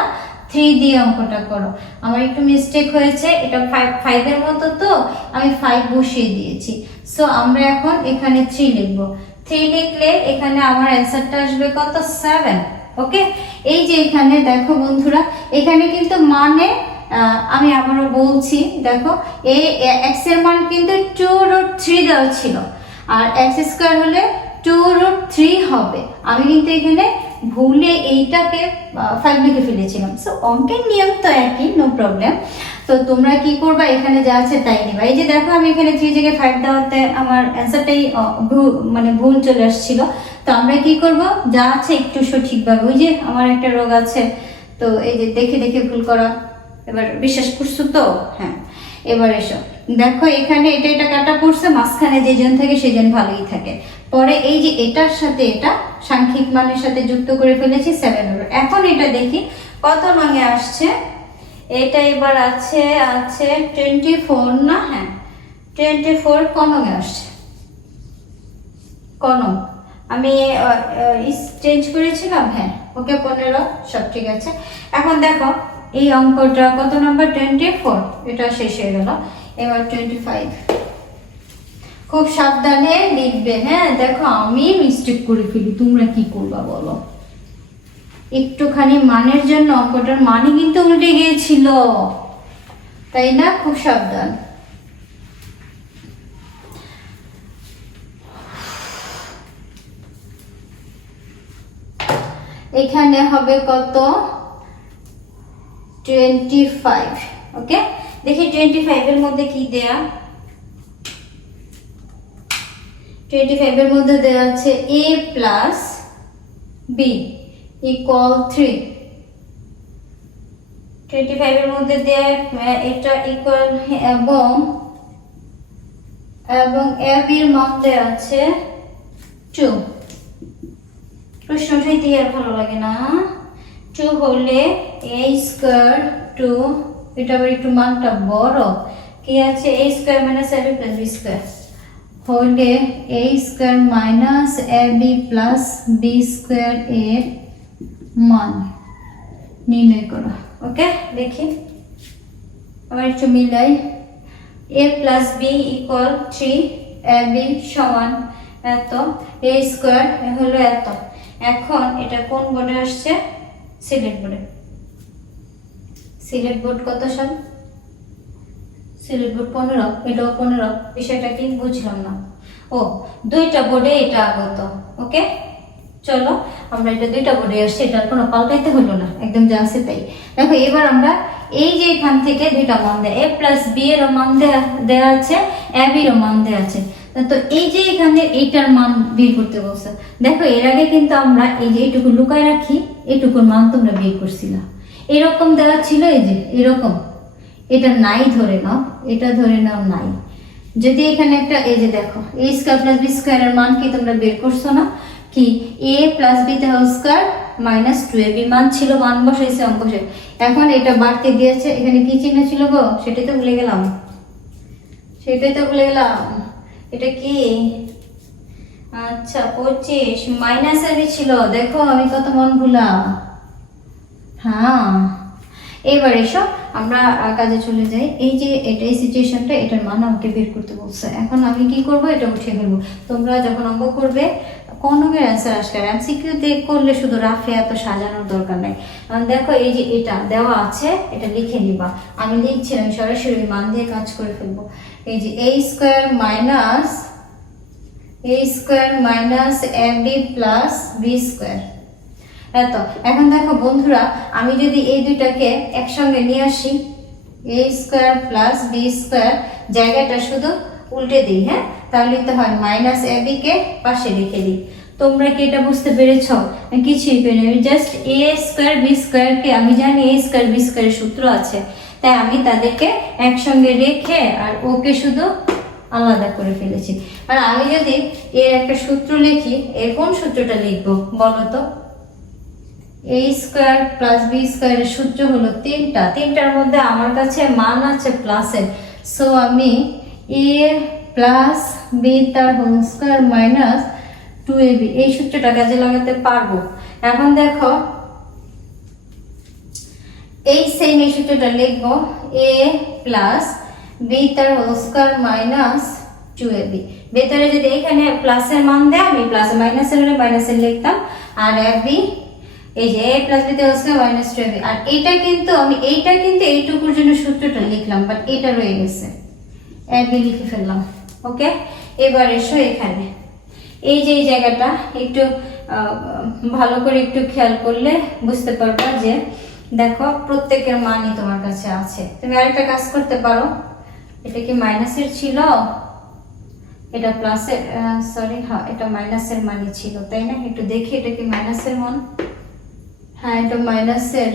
3 দিয়ে অঙ্কটা করো, আমার একটু মিস্টেক হয়েছে, এটা 5 এর মতো, তো আমি 5 বসিয়ে দিয়েছি। সো আমরা এখন এখানে 3 লিখব। 3 লিখলে এখানে আমার অ্যান্সারটা আসবে কত? 7। ওকে, এই যে এখানে দেখো বন্ধুরা, এখানে কিন্তু মানে আমি আবারও বলছি, দেখো এই x এর মান কিন্তু 2√3 দেওয়া ছিল, আর x স্কয়ার হলে 2√3 হবে। আমি কিন্তু এখানে ভুলে এইটাকে 5 লিখে ফেলেছিলাম। সো অঙ্কের নিয়ম তো একই, নো প্রবলেম। তো তোমরা কি করবা, এখানে যা আছে তাই নিবা। এই যে দেখো আমি এখানে 3 জায়গায় 5 দেওয়াতে আমার অ্যান্সারটাই মানে ভুল চলে আসছিল। তো আমরা কি করব, যা আছে একটু সঠিকভাবে, ওই যে আমার একটা রোগ আছে, তো এই যে দেখে দেখে ভুল করা, এবার বিশ্বাস করছো তো? হ্যাঁ, এবার এসো দেখো এখানে এটা এটা কাটা পড়ছে, মাঝখানে যে জন থাকে সেই জন ভালোই থাকে। পরে এই যে এটার সাথে এটা সাংখ্যিক মানের সাথে যুক্ত করে ফেলেছি 7 হলো। এখন এটা দেখি কত নঙে আসছে। এটা এবার আছে 24 না? হ্যাঁ 24 কনঙে আসছে। কনং আমি চেঞ্জ করেছিলাম, হ্যাঁ ওকে 15 সব ঠিক আছে। এখন দেখো এই অঙ্কটা কত নাম্বার? 24, এটা শেষ হয়ে গেল। এবার 25। খুব সাবধানে লিখবে, হ্যাঁ। দেখো আমি মিস্টেক করে ফেলি, তোমরা কি করবা বলো? একটুখানি মানের জন্য অঙ্কটার মানে কিন্তু উল্টে গিয়েছিল, তাই না? খুব সাবধান। এখানে হবে কত? 25। ওকে, দেখি 25 এর মধ্যে কি দেয়া। 25 এর মধ্যে দেয়া আছে a প্লাস b ইকুয়াল 3। 25 এর মধ্যে দেয়া এটা ইকুয়াল, এবং ab এর মান দেয়া আছে 2। প্রশ্নটাই দিয়ে আর ভালো লাগে না। 2 হলে a স্কয়ার 2, এটা আবার একটু মানটা বড়, কি আছে? a square minus ab plus b square হলে a square minus ab plus b square এর মান নির্ণয় করো। ওকে, দেখি আবার একটু মিলাই। a plus b equal 3, ab সমান এত, a স্কয়ার হলো এত। এখন এটা কোন বোর্ডে আসছে? সিলেট বোর্ডে। সিলেট বোর্ড কত সাল? সিলেট বোর্ড 15, এটাও 15। বিষয়টা কি বুঝলাম না। ও, দুইটা বোর্ডে এটা আগত। ওকে, চলো আমরা এটা দুইটা বোর্ডে আসছে, এটার কোনো পাল্টাইতে হলো না, একদম যা আছে তাই। দেখো এবার আমরা এই যে এখান থেকে দুইটা মান দেয়, a প্লাস b এর মান দেয়া আছে, ab এর মান দেয়া আছে। তো এই যে এখানে এইটার মান বের করতে বলছে। দেখো এর আগে কিন্তু আমরা এই যে এইটুকু লুকায় রাখি, এইটুকুর মান তোমরা বের করছিলা, এরকম দেওয়া ছিল, এই যে এরকম। এটা নাই ধরে নাও, এটা ধরে নাও নাই। যদি এখানে একটা এই যে দেখো a square plus b square এর মান কি তোমরা বের করছো না? কি a প্লাস b তে হোল স্কয়ার মাইনাস 2ab মান ছিল, মান বসাইছে অঙ্কে। এখন এটা বাড়তে দিয়েছে, এখানে কি চিহ্ন ছিল গো? সেটাই তো ভুলে গেলাম। এটা কি? আচ্ছা 25 মাইনাস ab ছিল। দেখো আমি কত মান ভুলা। হ্যাঁ, এবার এসো আমরা কাজে চলে যাই। এই যে এটাই সিচুয়েশনটা, এটার মান আমাকে বের করতে বলছে। এখন আমি কি করব? এটা উঠিয়ে ফেলবো। তোমরা যখন অঙ্ক করবে কোন অঙ্কের অ্যান্সার আসলে এমসিকিউ দিয়ে করলে শুধু রাফে এত সাজানোর দরকার নাই। দেখো এই যে এটা দেওয়া আছে, এটা লিখে নিবা। আমি লিখছি, আমি সরাসরি মান দিয়ে কাজ করে ফেলবো। এই যে a square minus ab plus b square এত। এখন দেখো বন্ধুরা, আমি যদি এই দুইটাকে একসঙ্গে নিয়ে আসি, a square plus b square জায়গাটা শুধু উল্টে দিই, হ্যাঁ, তাহলে তো হয় মাইনাস ab কে পাশে রেখে দিই। তোমরা কি এটা বুঝতে পেরেছো? কিছুই পেরেনি। Just a square b square কে আমি জানি a স্কয়ার b স্কয়ারের সূত্র আছে, তাই আমি তাদেরকে একসঙ্গে রেখে আর ওকে শুধু আলাদা করে ফেলেছি। আর আমি যদি এর একটা সূত্র লিখি, এর কোন সূত্রটা লিখবো বলো তো? a স্কয়ার প্লাস b স্কয়ারের সূত্র হলো তিনটার মধ্যে আমার কাছে মান আছে প্লাসের, সো আমি a প্লাস b তার হোল স্কয়ার মাইনাস 2ab এই সূত্রটা কাজে লাগাতে পারবো। এখন দেখো এই সেম এই সূত্রটা লিখবো, a প্লাস b তার হোল স্কয়ার মাইনাস 2ab। ভেতরে যদি এখানে প্লাসের মান দেয়, আমি প্লাস মাইনাসের হলে মাইনাসের লিখতাম, আর ab এই যে a প্লাস b তে হোল স্কয়ার মাইনাস 2ab। আর এটা কিন্তু আমি এইটুকুর জন্য সূত্রটা লিখলাম, বাট এটা রয়ে গেছে, ab লিখে ফেললাম। ওকে, এবার এসো এখানে এই যে এই জায়গাটা একটু ভালো করে একটু খেয়াল করলে বুঝতে পারবা যে দেখো প্রত্যেকের মানই তোমার কাছে আছে। তুমি আরেকটা কাজ করতে পারো, এটা কি মাইনাসের ছিল, এটা প্লাসের, সরি হ্যাঁ এটা মাইনাসের মানই ছিল তাই না? একটু দেখি এটা কি মাইনাসের মান। হ্যাঁ এটা মাইনাসের,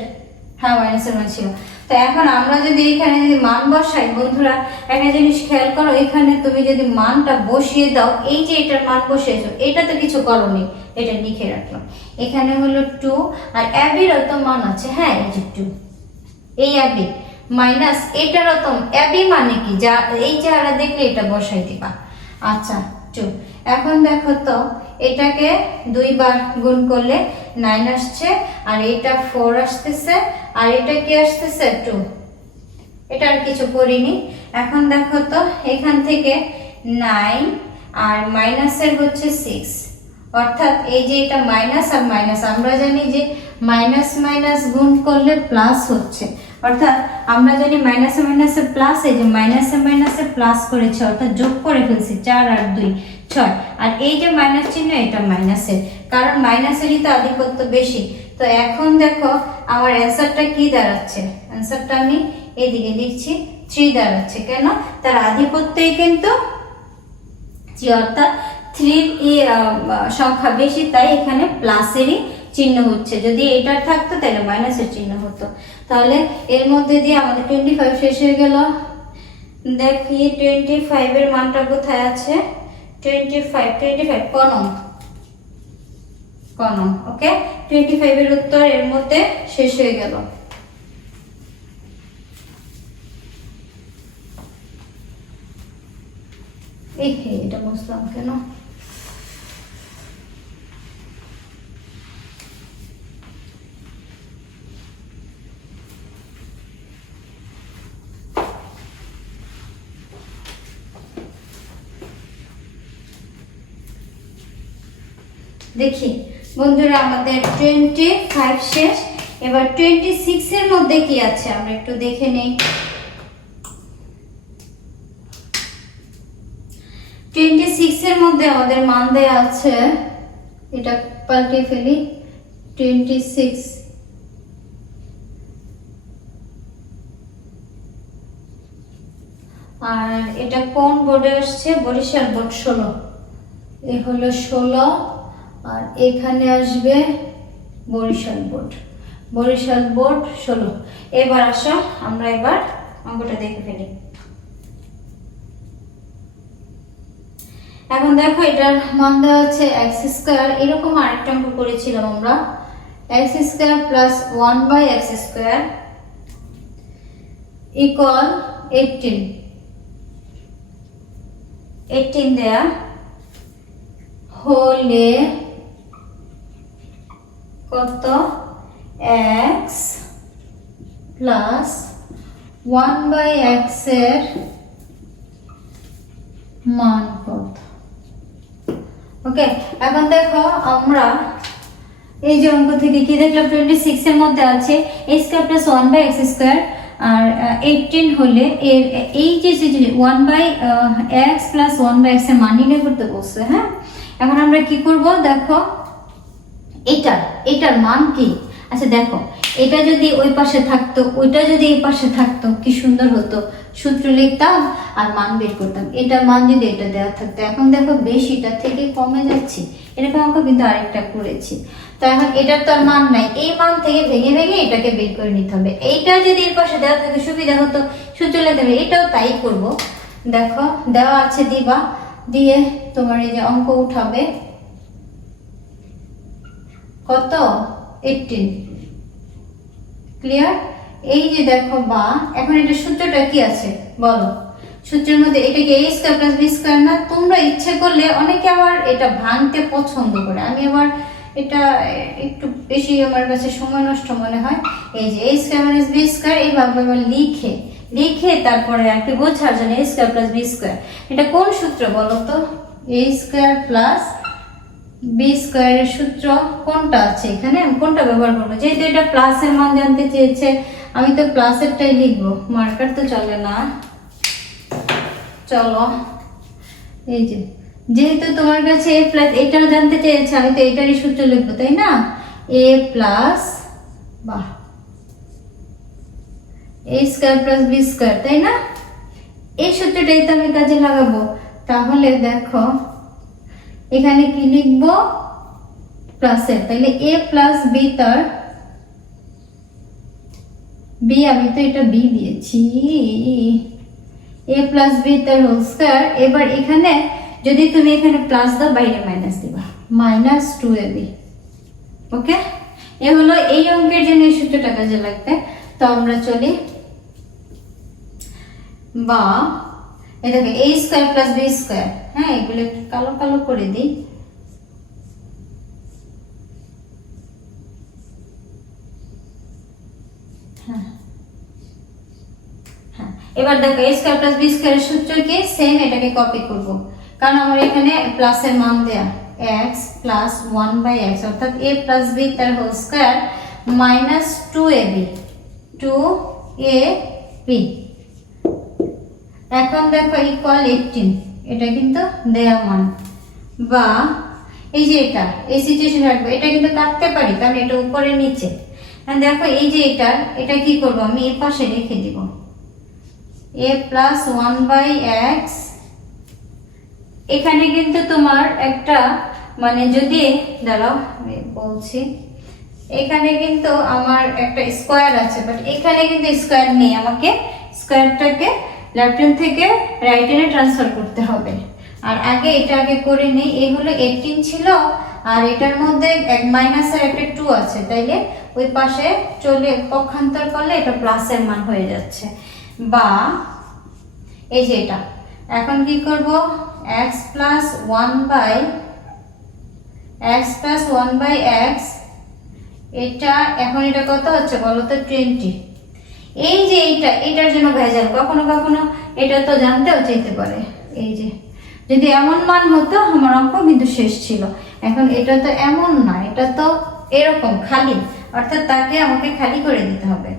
হ্যাঁ মাইনাসের মান ছিল। তো এখন আমরা যদি এখানে যদি মান বসাই, বন্ধুরা একটা জিনিস খেয়াল করো, এখানে তুমি যদি মানটা বসিয়ে দাও, এই যে এটার মান বসিয়েছো, এটা তো কিছু করোনি, এটা লিখে রাখলাম। এখানে হলো 2 আর অ্যাবিরও তো মান আছে, হ্যাঁ এই যে 2, এই অ্যাবি মাইনাস এটারও তো অ্যাবি মানে কি, যা এই চেহারা দেখলে এটা বসাই দিবা। আচ্ছা 2, এখন দেখো তো এটাকে 2 বার গুণ করলে 9 আসছে, আর এটা 4 আসতেছে, আর এটা কি আসতেছে 2, এটা আর কিছু করিনি। এখন দেখো তো এখান থেকে 9 আর মাইনাসের হচ্ছে 6, অর্থাৎ এই যে এটা মাইনাস আর মাইনাস, আমরা জানি যে মাইনাস মাইনাস গুণ করলে প্লাস হচ্ছে, অর্থাৎ আমরা জানি মাইনাসে মাইনাসে প্লাস, এই যে মাইনাসে মাইনাসে প্লাস করেছে, অর্থাৎ যোগ করে ফেলছি 4 আর 2 6, আর এই যে মাইনাস চিহ্ন এটা মাইনাসের, কারণ মাইনাসেরই তো আধিপত্য বেশি। তো এখন দেখো আমার অ্যান্সারটা কি দাঁড়াচ্ছে, অ্যান্সারটা আমি এদিকে লিখছি 3 দাঁড়াচ্ছে। কেন? তার আধিপত্যই কিন্তু 3, অর্থাৎ 3 সংখ্যা বেশি, তাই এখানে প্লাসেরই চিহ্ন হচ্ছে। যদি এটার থাকতো তাহলে মাইনাসের চিহ্ন হতো। তাহলে এর মধ্যে দিয়ে আমাদের 25 শেষ হয়ে গেল। দেখি 25 এর মানটা কোথায় আছে, 25 কনম, ওকে 25 এর উত্তর এর মধ্যে শেষ হয়ে গেল। এই এটা বুঝলাম কেন। দেখি বন্ধুরা আমাদের 25 শেষ, এবার 26 এর মধ্যে কি আছে আমরা একটু দেখে নেই। 26 এর মধ্যে আমাদের মান দেয়া আছে, এটা পাল্টে ফেলি, 26 আর এটা কোন বোর্ডে আসছে, বরিশাল বোর্ড 16, এ হলো 16 আর এখানে আসবে বরিশাল বোর্ড 16। এবার আসো আমরা এবার অঙ্কটা দেখে ফেলি। এখন দেখো এটার মান দেওয়া হচ্ছে x², এরকম আরেকটা অঙ্ক করেছিলাম আমরা, x² প্লাস 1/x² ইকুয়াল 18 দেয়া হলে কত x প্লাস 1/x এর মান কত। ওকে এখন দেখো আমরা এই যে অঙ্ক থেকে কি দেখলাম, 26 এর মধ্যে আছে a² প্লাস 1/x² আর 18 হলে এর এই যে 1/x প্লাস 1/x এর মান নির্ণয় করতে বলছে। হ্যাঁ এখন আমরা কি করব, দেখো এটার মান কি। আচ্ছা দেখো এটা যদি ওই পাশে থাকতো, ওইটা যদি এই পাশে থাকতো, কি সুন্দর হতো, সূত্র লিখতাম আর মান বের করতাম। এটার মান যদি এটা দেওয়া থাকতো, এখন দেখো বেশিটা থেকে কমে যাচ্ছে, এরকম অঙ্ক কিন্তু আরেকটা করেছি। তো এখন এটার তো আর মান নাই, এই মান থেকে ভেঙে ভেঙে এটাকে বের করে নিতে হবে। এইটা যদি এর পাশে দেওয়া থাকে সুবিধা হতো, সূত্র লিখতে হবে, এটাও তাই করব। দেখো দেওয়া আছে, দিবা, দিয়ে তোমার এই যে অঙ্ক উঠাবে কত 18, ক্লিয়ার। এই যে দেখো বা, এখন এটা সূত্রটা কি আছে বলো, সূত্রের মধ্যে এটা কি a² প্লাস b² না? তোমরা ইচ্ছে করলে, অনেকে আবার এটা ভাঙতে পছন্দ করে, আমি আবার এটা একটু বেশি আমার কাছে সময় নষ্ট মনে হয়। এই যে a² মাইনাস b² এইভাবে আমরা লিখে তারপরে আর কি বোঝার জন্য a² প্লাস b², এটা কোন সূত্র বলো তো, a² প্লাস b² এর সূত্র কোনটা আছে এখানে, আমি কোনটা ব্যবহার করবো, যেহেতু এটা প্লাসের মান জানতে চেয়েছে আমি তো প্লাসেরটাই লিখবো, মার্কার তো চলে না। চলো এই যে যেহেতু তোমার কাছে a প্লাস এটাও জানতে চেয়েছে, আমি তো এটারই সূত্র লিখবো তাই না, a প্লাস, বাহ a square plus b square, তাই না? এই সূত্রটাই তো আমি কাজে লাগাবো। তাহলে দেখো এখানে কি লিখবো, প্লাসের, তাহলে a প্লাস b তার b, আমি তো এটা b দিয়েছি, a প্লাস b তার হোল স্কয়ার। এবার এখানে যদি তুমি এখানে প্লাস দাও বাইরে মাইনাস দিবা, মাইনাস 2ab। ওকে, এ হলো এই অঙ্কের জন্য এই সূত্রটা কাজে লাগবে। তো আমরা চলি, বা এই দেখো a square plus b square, হ্যাঁ এগুলো একটু কালো কালো করে দিই। এবার দেখো a স্কয়ার প্লাস b স্কয়ারের সূত্র কি, সেম এটাকে কপি করব, কারণ আমার এখানে প্লাসের মান দেয়া x প্লাস 1/x, অর্থাৎ a প্লাস b তার whole square minus 2ab, 2ab। এখন দেখো ইকুয়াল 18, এটা কিন্তু দেয়া মান, বা এই যে এটা এই সিচুয়েশন রাখবো, এটা কিন্তু কাটতে পারি কারণ এটা উপরে নিচে। দেখো এই যে এটা কি করব, আমি এই পাশে রেখে দিব, a প্লাস 1/x। এখানে কিন্তু তোমার একটা মানে যদি দাঁড়াও আমি বলছি, এখানে কিন্তু আমার একটা স্কয়ার আছে, বাট এখানে কিন্তু স্কয়ার নেই, আমাকে স্কয়ারটাকে লেফট হ্যান্ড থেকে রাইট হ্যান্ডে ট্রান্সফার করতে হবে। আর আগে এটা আগে করে নেই, এই হলো 18 ছিল, আর এটার মধ্যে এক মাইনাসের একটা 2 আছে, তাইলে ওই পাশে চলে পক্ষান্তর করলে এটা প্লাসের মান হয়ে যাচ্ছে। বা এই যে এটা এখন কি করব, x প্লাস 1/x, এটা এখন এটা কত হচ্ছে বলো তো, 20। এই যে এটার জন্য ভেজাল, কখনো কখনো এটা তো জানতেও চাইতে পারে। এই যে যদি এমন মান হতো আমার অঙ্ক কিন্তু শেষ ছিল। এখন এটা তো এমন না, এটা তো এরকম খালি, অর্থাৎ তাকে আমাকে খালি করে দিতে হবে।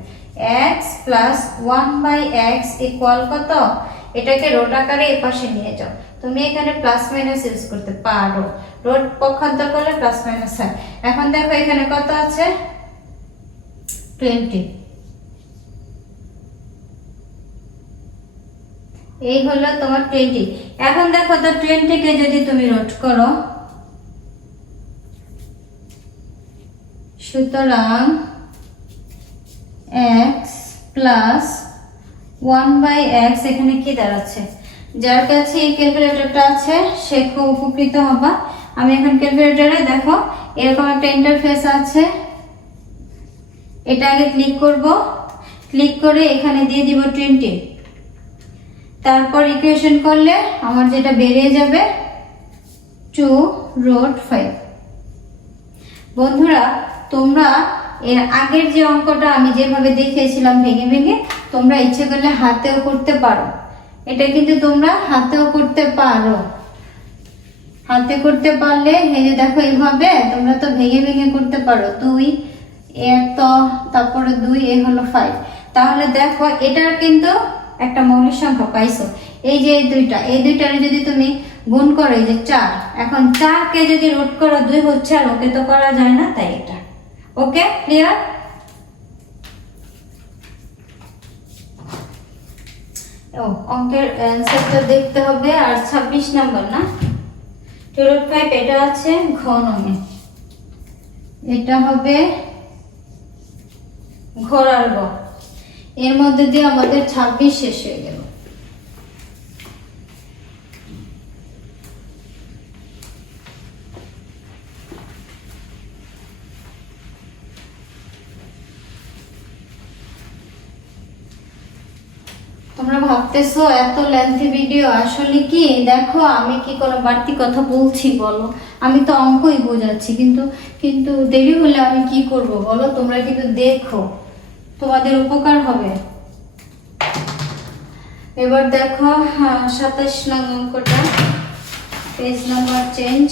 x প্লাস 1/x ইকুয়াল কত, এটাকে রোট আকারে এই পাশে নিয়ে যাও, তুমি এখানে প্লাস মাইনাস ইউজ করতে পারো, রোট পক্ষান্তর করলে প্লাস মাইনাস হয়। এখন দেখো এখানে কত আছে, 20, এই হলো তোমার 20। এখন দেখো তো 20 কে যদি তুমি রোট করো, সুতরাং x প্লাস 1/x এখানে কি দাঁড়াচ্ছে, যার কাছে এই ক্যালকুলেটরটা আছে সে খুব উপকৃত হবা। আমি এখন ক্যালকুলেটরে দেখো এরকম একটা ইন্টারফেস আছে, এটা আগে ক্লিক করব, ক্লিক করে এখানে দিয়ে দিব 20, তারপর ইকুয়েশন করলে আমার যেটা বেরিয়ে যাবে 2√5। বন্ধুরা তোমরা এর আগের যে অঙ্কটা আমি যেভাবে দেখিয়েছিলাম ভেঙে ভেঙে, তোমরা ইচ্ছে করলে হাতেও করতে পারো, এটা কিন্তু তোমরা হাতেও করতে পারো। হাতে করতে পারলে এই যে দেখো এইভাবে তোমরা তো ভেঙে ভেঙে করতে পারো, 2 এত তারপরে 2 এ হলো 5। তাহলে দেখো এটার কিন্তু একটা মৌলিক সংখ্যা পাইছো, এই যে এই দুইটারে যদি তুমি গুণ করো, এই যে 4, এখন 4 কে যদি রুট করো 2 হচ্ছে, আর ওকে তো করা যায় না, তাই এটা। ওকে, ক্লিয়ার? ও অঙ্কের অ্যানসারটা দেখতে হবে, আর 26 নাম্বার না, 2√5 এটা আছে ঘ নমে, এটা হবে ঘোড়ার গ। এর মধ্যে দিয়ে আমাদের 26 শেষ হয়ে গেল। তোমরা ভাবতেছো এত লেন্থি ভিডিও, আসলে কি দেখো আমি কি কোনো বাড়তি কথা বলছি বলো, আমি তো অঙ্কই বোঝাচ্ছি, কিন্তু দেরি হলে আমি কি করব বলো, তোমরা কিন্তু দেখো, তোমাদের উপকার হবে। এবার দেখো 27 নং অঙ্কটা, পেজ নাম্বার চেঞ্জ।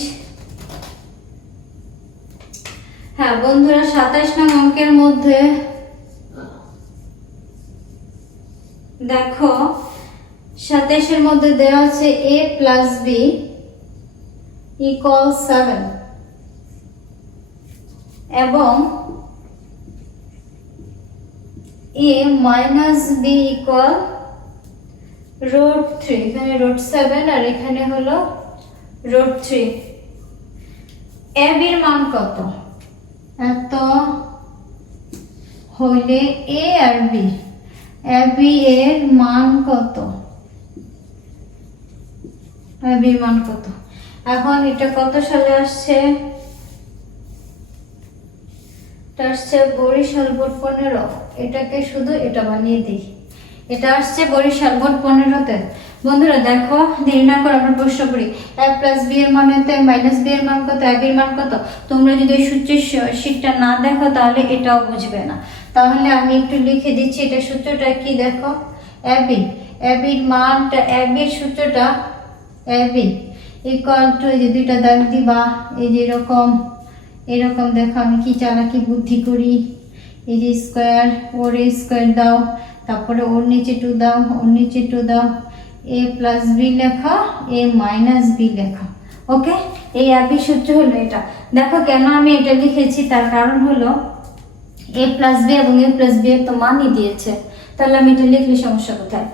হ্যাঁ বন্ধুরা, 27 নং অঙ্কের মধ্যে দেখো 27 এর মধ্যে দেওয়া আছে a প্লাস b ইকুয়াল 7, এবং এ মাইনাস বি ইকুয়াল √3, এখানে √7 আর এখানে হলো √3। এ বির মান কত? এত হলে এ আর বি, এ বি এর মান কত? এ বির মান কত? এখন এটা কত সালে আসছে? এটা আসছে বরিশাল বোর্ড 15। এটাকে শুধু এটা বানিয়ে দিই। এটা আসছে বরিশাল বোর্ড 15-তে। বন্ধুরা দেখো, দেরি না করে আমরা প্রশ্ন করি। a প্লাস বি এর মান এত, মাইনাস বি এর মান কত, a বির মান কত? তোমরা যদি এই সূত্রের শীটটা না দেখো তাহলে এটাও বুঝবে না। তাহলে আমি একটু লিখে দিচ্ছি, এটা সূত্রটা কি দেখো। a বির মানটা, a বির সূত্রটা a বি ইকুয়াল টু, এই যে দুইটা দাগ দিবা, এই যে এরকম দেখো আমি কি চালাকি বুদ্ধি করি। এই যে স্কোয়ার, ওর স্কোয়ার দাও, তারপরে ওর নিচে 2 দাও, ওর নিচে 2 দাও, a প্লাস বি লেখা, a মাইনাস বি লেখা। ওকে, এই একই সূত্র হলো এটা। দেখো কেন আমি এটা লিখেছি, তার কারণ হলো a প্লাস বি এবং a প্লাস বি এর তো মানই দিয়েছে, তাহলে আমি এটা লিখলে সমস্যা কোথায়?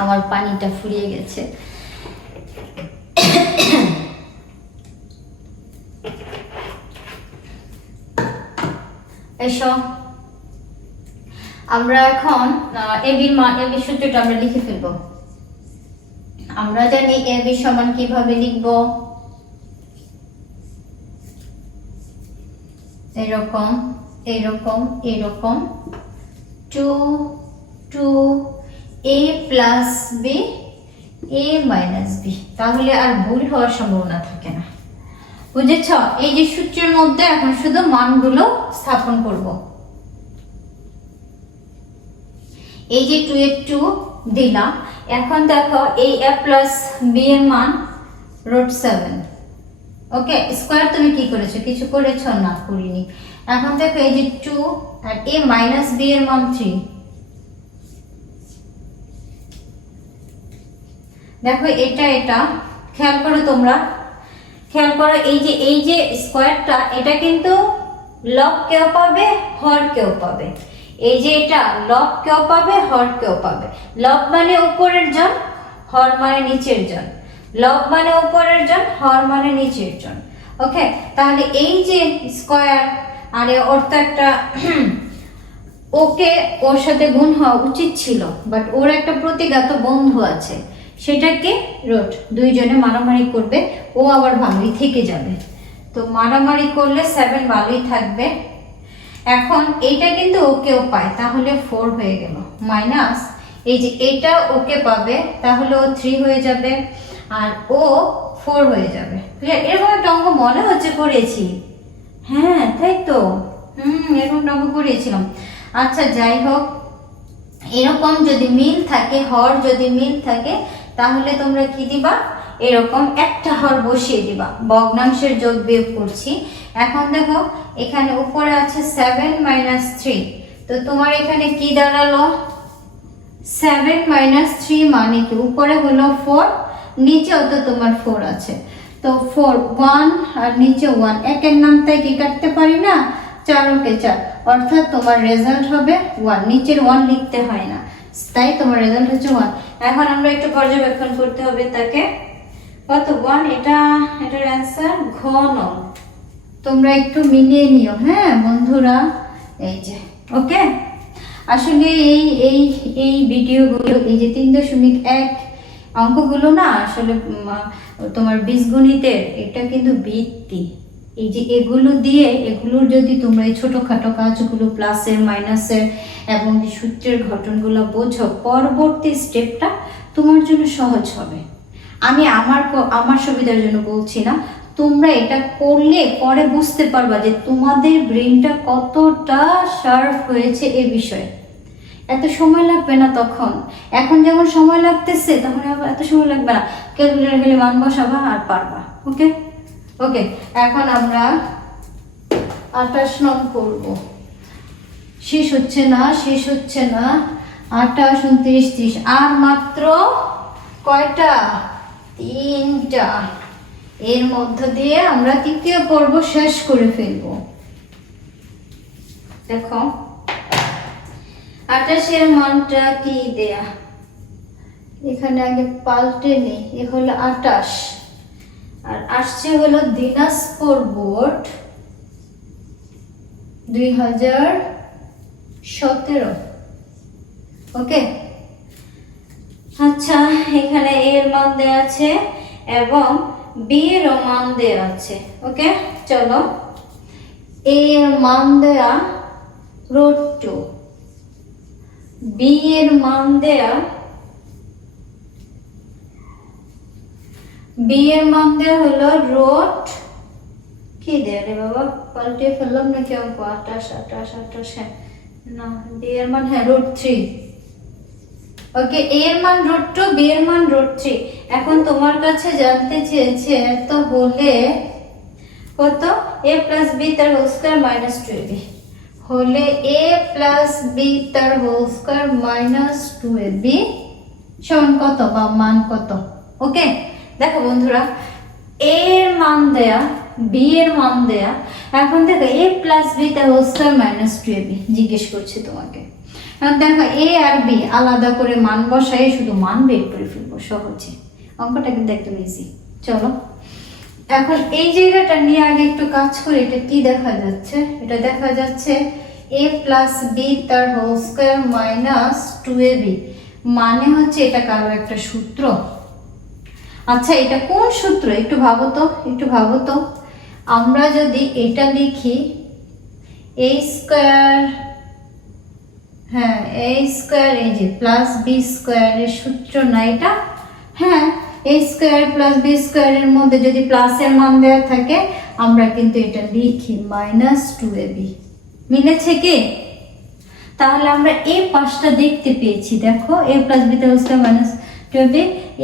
আমার পানিটা ফুরিয়ে গেছে। এসো আমরা এখন এ বির মান, এ বির সূত্রটা আমরা লিখে ফেলবো। আমরা জানি এ বি সমান কিভাবে লিখবো, এরকম এরকম এরকম 2 a plus B, a minus B. তাহলে আর ভুল হওয়ার সম্ভাবনা থাকে না। বুঝেছ? এই যে সূত্রের মধ্যে এখন শুধু মানগুলো স্থাপন করব। এই যে 2 এর 2 দিলাম। এখন দেখো এই a প্লাস বি এর মান √7। ওকে, স্কয়ার তুমি কি করেছো? কিছু করেছো না? করিনি। এখন দেখো এই যে 2 আর a মাইনাস বি এর মান 3। দেখো এটা খেয়াল করো, তোমরা খেয়াল করো, এই যে স্কয়ারটা, এটা কিন্তু লব কেও পাবে, হর কেও পাবে। এই যে এটা লব কেও পাবে, হর কেও পাবে। লব মানে উপরের জন, হর মানে নিচের জন। লব মানে উপরের জন, হর মানে নিচের জন। ওকে, তাহলে এই যে স্কয়ার, আর ওর তো একটা ওকে ওর সাথে গুণ হওয়া উচিত ছিল, বাট ওর একটা প্রতিঘাত বন্ধু আছে, সেটাকে রুট। দুইজনে মারামারি করবে, ও আবার ভালোই থেকে যাবে। তো মারামারি করলে 7 ভালোই থাকবে। এখন এইটা কিন্তু ওকেও পায়, তাহলে 4 হয়ে গেল। মাইনাস এই যে এটা ওকে পাবে, তাহলে ও 3 হয়ে যাবে, আর ও 4 হয়ে যাবে। এরকম একটা অঙ্ক মনে হচ্ছে করেছি। হ্যাঁ তাই তো, এরকম একটা অঙ্ক করেছিলাম। আচ্ছা যাই হোক, এরকম যদি মিল থাকে, হর যদি মিল থাকে, তাহলে তোমরা কি দিবা? এরকম একটা হর বসিয়ে দিবা। ভগ্নাংশের যোগ বিয়োগ করছি। এখন দেখো এখানে উপরে আছে 7 মাইনাস 3, তো তোমার এখানে কি দাঁড়ালো? 7 মাইনাস 3 মানে কি? উপরে হলো 4, নিচেও তো তোমার 4 আছে, তো 4 1 আর নিচে 1, একের নামটাই কি কাটতে পারি না? 4 ওকে 4, অর্থাৎ তোমার রেজাল্ট হবে 1। নিচের 1 লিখতে হয় না, তাই তোমার রেজাল্ট হচ্ছে 1। এখন আমরা একটু পর্যবেক্ষণ করতে হবে তাকে। কত? 1। এটার অ্যান্সার ঘ নং। তোমরা একটু মিলিয়ে নিও হ্যাঁ বন্ধুরা। এই যে ওকে, আসলে এই ভিডিওগুলো, এই যে 3.1 অঙ্কগুলো না, আসলে তোমার বীজগণিতের এটা কিন্তু ভিত্তি। এই যে এগুলো দিয়ে, এগুলোর যদি তোমরা এই ছোটখাটো কাজগুলো, প্লাসের মাইনাসের এবং সূত্রের ঘটনগুলো বোঝো, পরবর্তী স্টেপটা তোমার জন্য সহজ হবে। আমি আমার সুবিধার জন্য বলছি না, তোমরা এটা করলে পরে বুঝতে পারবা যে তোমাদের ব্রেনটা কতটা শার্প হয়েছে এ বিষয়ে। এত সময় লাগবে না তখন, এখন যেমন সময় লাগতেছে তখন আবার এত সময় লাগবে না। ক্যালকুলেটর গেলে মান বসাবা আর পারবা। ওকে ওকে, এখন আমরা 28 নং করব। শেষ হচ্ছে না 28, 29, 30, আর মাত্র কয়টা? 3টা। এর মধ্য দিয়ে আমরা তৃতীয় পর্ব শেষ করে ফেলবো। দেখো 28-এর মানটা কি দেয়া, এখানে আগে পাল্টে নেই, এ হলো 28 আর আসছে হলো দিনাজপুর বোর্ড 2017। ওকে, আচ্ছা এখানে এ এর মান দেওয়া আছে এবং বি এর মান দেওয়া আছে। ওকে, চলো এ এর মান দেয়া √2, বি এর মান দেয়া হলো রুট কি দেয়া রে বাবা, পাল্টে ফেললাম নাকি অঙ্ক, 28 হ্যাঁ না, বি এর মান হ্যাঁ √3। ওকে, এ এর মান √2, বি এর মান √3। এখন তোমার কাছে জানতে চেয়েছে এত হলে কত, a প্লাস বি তার হোল স্কয়ার মাইনাস 2ab হলে a প্লাস বি তার হোল স্কয়ার মাইনাস 2ab সমান কত বা মান কত। ওকে, দেখো বন্ধুরা, a এর মান দেয়া, বি এর মান দেয়া, এখন দেখো a প্লাস বি তার হোল স্কয়ার মাইনাস 2ab জিজ্ঞেস করছে তোমাকে। এখন দেখো a আর b আলাদা করে মান বসাই শুধু মান বের করে ফেলবো সহজে, অঙ্কটা কিন্তু একদম ইজি। চলো এখন এই জায়গাটা নিয়ে আগে একটু কাজ করি। এটা কি দেখা যাচ্ছে, এটা দেখা যাচ্ছে a প্লাস বি তার হোল স্কয়ার মাইনাস 2ab, মানে হচ্ছে এটা কারো একটা সূত্র। আচ্ছা এটা কোন সূত্র একটু ভাবো তো, আমরা যদি এটা লিখি a স্কয়ার, হ্যাঁ a স্কয়ার এই যে প্লাস বি স্কয়ারের সূত্র না এটা, হ্যাঁ a স্কয়ার প্লাস বি স্কয়ারের মধ্যে যদি প্লাসের মান দেওয়া থাকে আমরা কিন্তু এটা লিখি মাইনাস 2ab, মিলেছে কি? তাহলে আমরা এই পাশটা দেখতে পেয়েছি, দেখো a প্লাস বি তার whole square minus 2ab,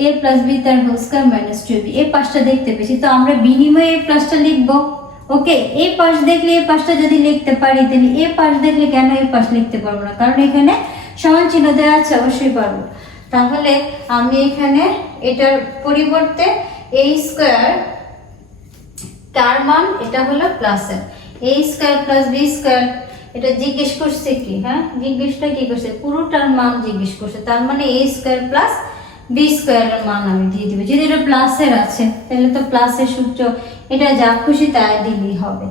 a plus B তার হোল স্কয়ার মাইনাস 2ab, এই পাশটা দেখতে পেয়েছি, তো আমরা বিনিময়ে এই প্লাসটা লিখবো। ওকে, এই পাশ দেখলে এই পাশটা যদি লিখতে পারি তাহলে এই পাশ দেখলে কেন এই পাশ লিখতে পারবো না, কারণ এখানে সমান চিহ্ন দেওয়া আছে, অবশ্যই পারবো। তাহলে আমি এখানে এটার পরিবর্তে a স্কয়ার তার মান এটা হলো প্লাসের a square plus B square, এটা জিজ্ঞেস করছে কি, হ্যাঁ জিজ্ঞেসটা কি করছে, পুরোটার মান জিজ্ঞেস করছে, তার মানে a স্কয়ার প্লাস বি স্কয়ারের মান আমি দিয়ে দিব। যদি এটা প্লাসের আছে তাহলে তো প্লাসের সূত্র, এটা যা খুশি তাই দিলেই হবে।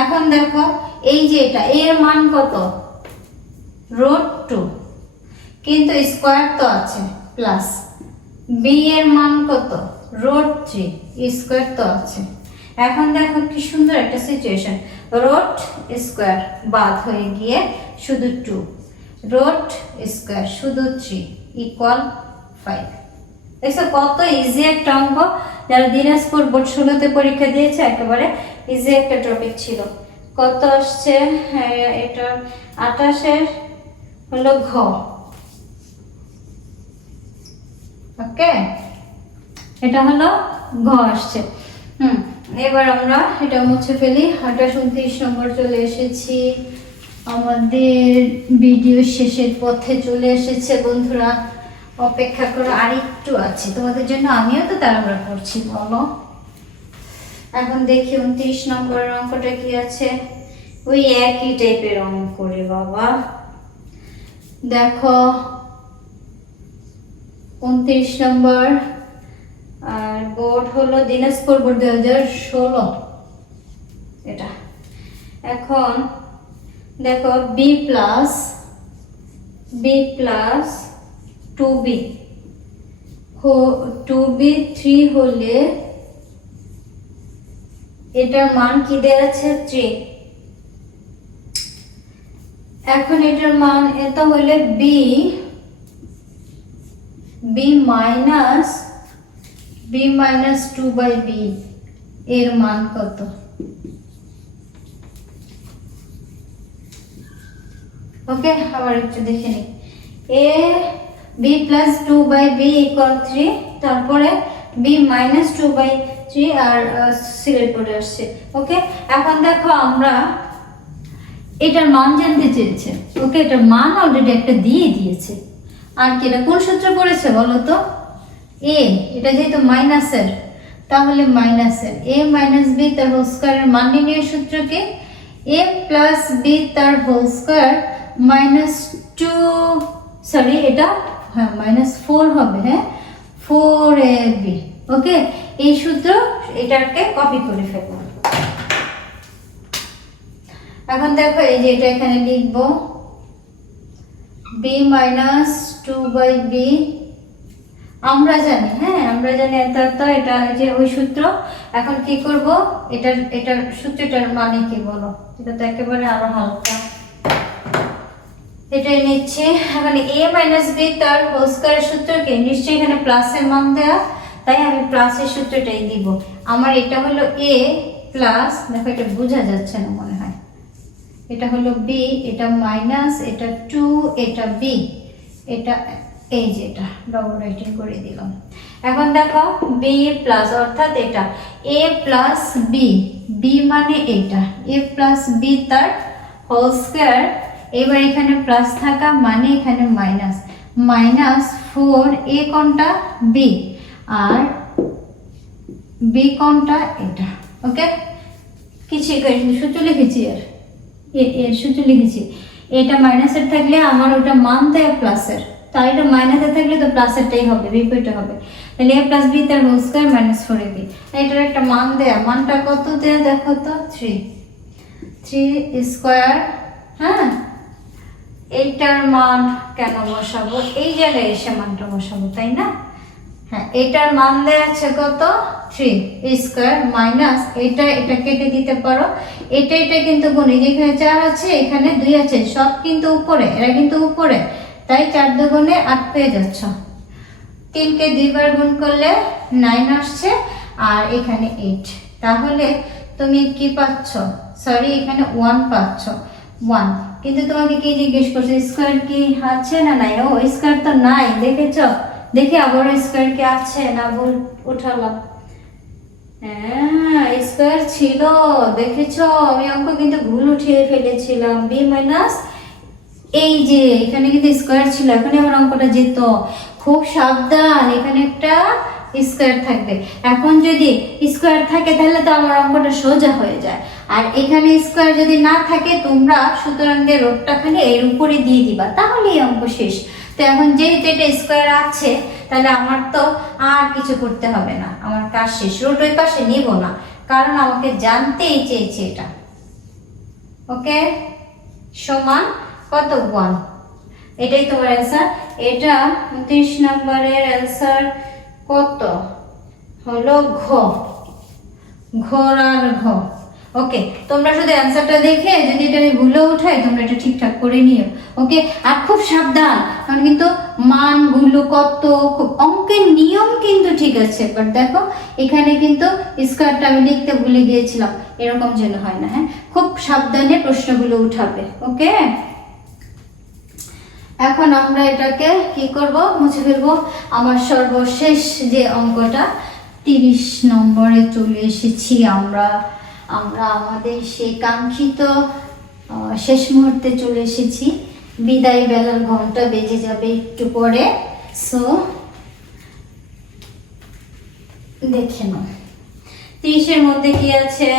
এখন দেখো এই যে এটা a এর মান কত, √2, কিন্তু স্কয়ার তো আছে প্লাস, বি এর মান কত √3, স্কয়ার তো আছে। এখন দেখো কি সুন্দর একটা সিচুয়েশন, রুট স্কয়ার বাদ হয়ে গিয়ে শুধু 2, রুট স্কয়ার শুধু 3 ইকুয়াল 5। দেখছো কত ইজি একটা অঙ্ক, যারা দিনাজপুর বোর্ড 16তে পরীক্ষা দিয়েছে একেবারে ইজি একটা টপিক ছিল। কত আসছে, এটা 28-এর হলো ঘ। ওকে, এটা হলো ঘ আসছে। এবার আমরা এটা মুছে ফেলি। 28-29 নম্বর চলে এসেছি, আমাদের ভিডিও শেষের পথে চলে এসেছে বন্ধুরা, অপেক্ষা করো, আর একটু আছে তোমাদের জন্য, আমিও তো তাড়াহুড়া করছি বলো। এখন দেখি 29 নম্বরের অঙ্কটা কি আছে, ওই একই টাইপের অঙ্ক রে বাবা। দেখো 29 নম্বর, আর বোর্ড হলো দিনাজপুর বোর্ড 2016 এটা। এখন দেখো বি প্লাস 2b 3 হলে এটার মান কি দেওয়া আছে 3। এখন এটার মান এটা হলে b মাইনাস 2/b এর মান কত? ওকে, আবার একটু দেখে নিই। b প্লাস 2/b ইকুয়াল 3, তারপরে b মাইনাস 2/3 আর সিলেক্ট করে আসছে। ওকে, এখন দেখো আমরা এটার মান জানতে চেয়েছে। ওকে, এটার মান অলরেডি একটা দিয়ে দিয়েছে, আর কি এটা কোন সূত্র পড়েছে বলো তো, a, এটা যেহেতু মাইনাসের তাহলে মাইনাসের a মাইনাস b তার হোল স্কয়ারের মান নির্ণয়ের সূত্র কি, a a প্লাস বি তার হোল স্কয়ার মাইনাস 2 সরি এটা হ্যাঁ -4 হবে, হ্যাঁ 4ab। ওকে, এই সূত্র এটাকে কপি করে ফেলবো। এখন দেখো এই যে এটা এখানে লিখবো b মাইনাস 2/b। আমরা জানি, হ্যাঁ আমরা জানি এটা যে ওই সূত্র। এখন কি করব, এটার সূত্রটার মানে কি বলো, এটা তো একেবারে আরো হালকা। এটাই নিচ্ছে। এখন a মাইনাস b তার হোল স্কয়ারের সূত্রকে নিশ্চয়ই এখানে প্লাসের মান দেয়া, তাই আমি প্লাসের সূত্রটাই দিব। আমার এটা হলো a প্লাস, দেখো এটা বোঝা যাচ্ছে না মনে হয়, এটা হলো b, এটা মাইনাস, এটা 2, এটা b, এটা এই যে এটা ডবল রাইটিং করে দিলাম। এখন দেখো b প্লাস অর্থাৎ এটা a প্লাস b, b মানে এটা a প্লাস b তার হোল স্কয়ার। এবার এখানে প্লাস থাকা মানে এখানে মাইনাস, মাইনাস 4a কোনটা b আর b কোনটা এটা। ওকে, কিছু সূত্র লিখেছি এর সূত্র লিখেছি। এটা মাইনাসের থাকলে আমার ওটা মান দেয় প্লাসের, তাই এটা মাইনাসে থাকলে তো প্লাসেরটাই হবে, বিপরীত হবে। তাহলে a প্লাস b তার হোল স্কয়ার মাইনাস 4ab, এটার একটা মান দেয়া, মানটা কত দেয়া দেখো তো 3 স্কয়ার। হ্যাঁ, এইটার মান কেন বসাবো, এই জায়গায় এসে মানটা বসাবো, তাই না? হ্যাঁ, এটার মান দেয়া আছে কত 3 স্কয়ার মাইনাস এটা কেটে দিতে পারো, এটা কিন্তু গুণ, যেখানে 4 আছে এখানে 2 আছে, সব কিন্তু উপরে, এরা কিন্তু উপরে, তাই 4 দুগুণে 8 পেয়ে যাচ্ছ। 3 কে 2 বার গুণ করলে 9 আসছে আর এখানে 8। তাহলে তুমি কি পাচ্ছ, সরি এখানে 1 পাচ্ছ, 1। কিন্তু তোমাকে কি জিজ্ঞেস করছে, স্কয়ার কি আছে না নাই? ও স্কয়ার তো নাই, দেখেছো? দেখি আবার স্কয়ার কি আছে না, ভুল উঠালাম। হ্যাঁ স্কয়ার ছিল, দেখেছো? আমি অঙ্ক কিন্তু ভুল উঠিয়ে ফেলেছিলাম। b মাইনাস, এই যে এখানে কিন্তু স্কয়ার ছিল, এখানে আবার অঙ্কটা যেত। খুব সাবধান, এখানে একটা স্কয়ার থাকবে। এখন যদি স্কয়ার থাকে তাহলে তো আমার অঙ্কটা সোজা হয়ে যায়, আর এখানে স্কয়ার যদি না থাকে তোমরা সুতরাং দিয়ে রোডটা খালি এর উপরে দিয়ে দিবা, তাহলেই অঙ্ক শেষ। তো এখন যেহেতু এটা স্কয়ার আছে তাহলে আমার তো আর কিছু করতে হবে না, আমার কাজ শেষ। রুট ওই পাশে নিব না, কারণ আমাকে জানতেই চেয়েছে এটা। ওকে, সমান কত 1, এটাই তোমার অ্যান্সার। এটা 29 নম্বরের অ্যান্সার কত হলো ঘ, ঘোড়ার ঘ। ওকে, তোমরা শুধু অ্যান্সারটা দেখে যদি এটা আমি ভুলে উঠাই তোমরা এটা ঠিকঠাক করে নিও। ওকে, আর খুব সাবধান, কারণ কিন্তু মানগুলো কত, খুব অঙ্কের নিয়ম কিন্তু ঠিক আছে, বাট দেখো এখানে কিন্তু স্কয়ারটা আমি লিখতে ভুলে গিয়েছিলাম, এরকম যেন হয় না। হ্যাঁ, খুব সাবধানে প্রশ্নগুলো উঠাবে। ওকে, এখন আমরা এটাকে কি করব, মুছে ফেলবো। আমার সর্বশেষ যে অঙ্কটা 30 নম্বরে চলে এসেছি আমরা আমাদের সেই কাঙ্ক্ষিত শেষ মুহূর্তে চলে এসেছি। বিদায় বেলার ঘন্টা বেজে যাবে একটু পরে। সো দেখে নাও 30-এর মধ্যে কি আছে।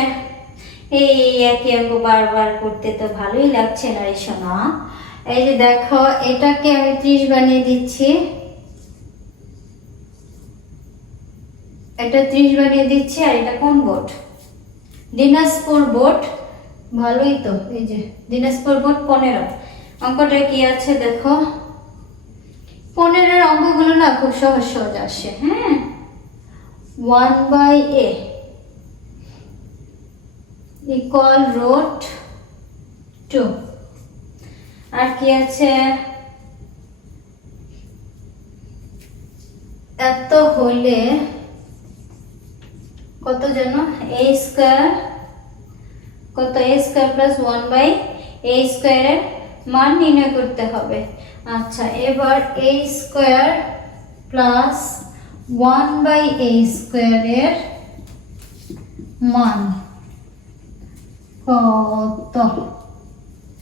এই একই অঙ্ক বারবার করতে তো ভালোই লাগছে না রে সোনা। এই যে দেখো, এটাকে আমি 30 বানিয়ে দিচ্ছি, এটা 30 বানিয়ে দিচ্ছি। আর এটা কোন বোর্ড? দিনাজপুর বোর্ড। ভালোই তো, এই যে দিনাজপুর বোর্ড 15। অঙ্কটা কি আছে দেখো, 15-এর অঙ্কগুলো না খুব সহজ সহজ আসে। হ্যাঁ, 1/a ইকুয়াল রুট 2। আর কি আছে, এত হলে কত যেন a স্কয়ার, কত a স্কয়ার প্লাস 1/a স্কয়ারের মান নির্ণয় করতে হবে। আচ্ছা, এবার a স্কয়ার প্লাস 1/a স্কয়ারের মান কত?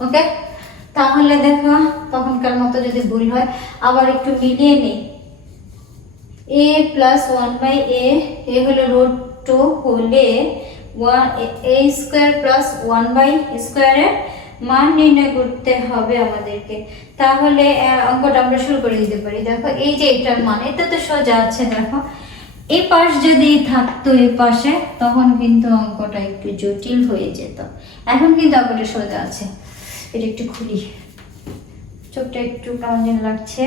ওকে, তাহলে দেখো তখনকার মতো যদি ভুল হয় আবার একটু মিলিয়ে নেই। a প্লাস 1/a, এ হলো রুট 2 হলে a স্কয়ার প্লাস 1/স্কয়ার এর মান নির্ণয় করতে হবে আমাদেরকে। তাহলে অঙ্কটা আমরা শুরু করে দিতে পারি। দেখো এই যে এটার মান, এটা তো সোজা আছে। দেখো এই পাশ যদি থাকতো এই পাশে, তখন কিন্তু অঙ্কটা একটু জটিল হয়ে যেত। এখন কিন্তু অঙ্কটা সোজা আছে। এটা একটু খুলি, চোখটা একটু কেমন লাগছে।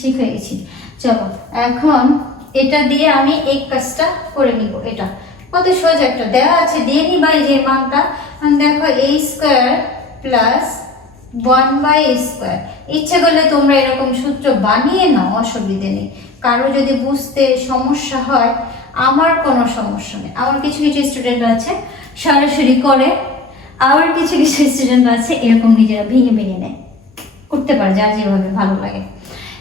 ঠিক হয়ে গেছি। চলো এখন এটা দিয়ে আমি এই কাজটা করে নিব। এটা কত সোজা, একটা দেওয়া আছে, দিয়ে নিবা এই যে মানটা। দেখো a স্কয়ার প্লাস 1/স্কয়ার। ইচ্ছে করলে তোমরা এরকম সূত্র বানিয়ে নাও, অসুবিধে নেই। কারো যদি বুঝতে সমস্যা হয়, আমার কোনো সমস্যা নেই। আমার কিছু কিছু স্টুডেন্ট আছে সরাসরি করে, আবার কিছু কিছু স্টুডেন্ট আছে এরকম নিজেরা ভেঙে ভেঙে নেয়, করতে পারে যার যেভাবে ভালো লাগে।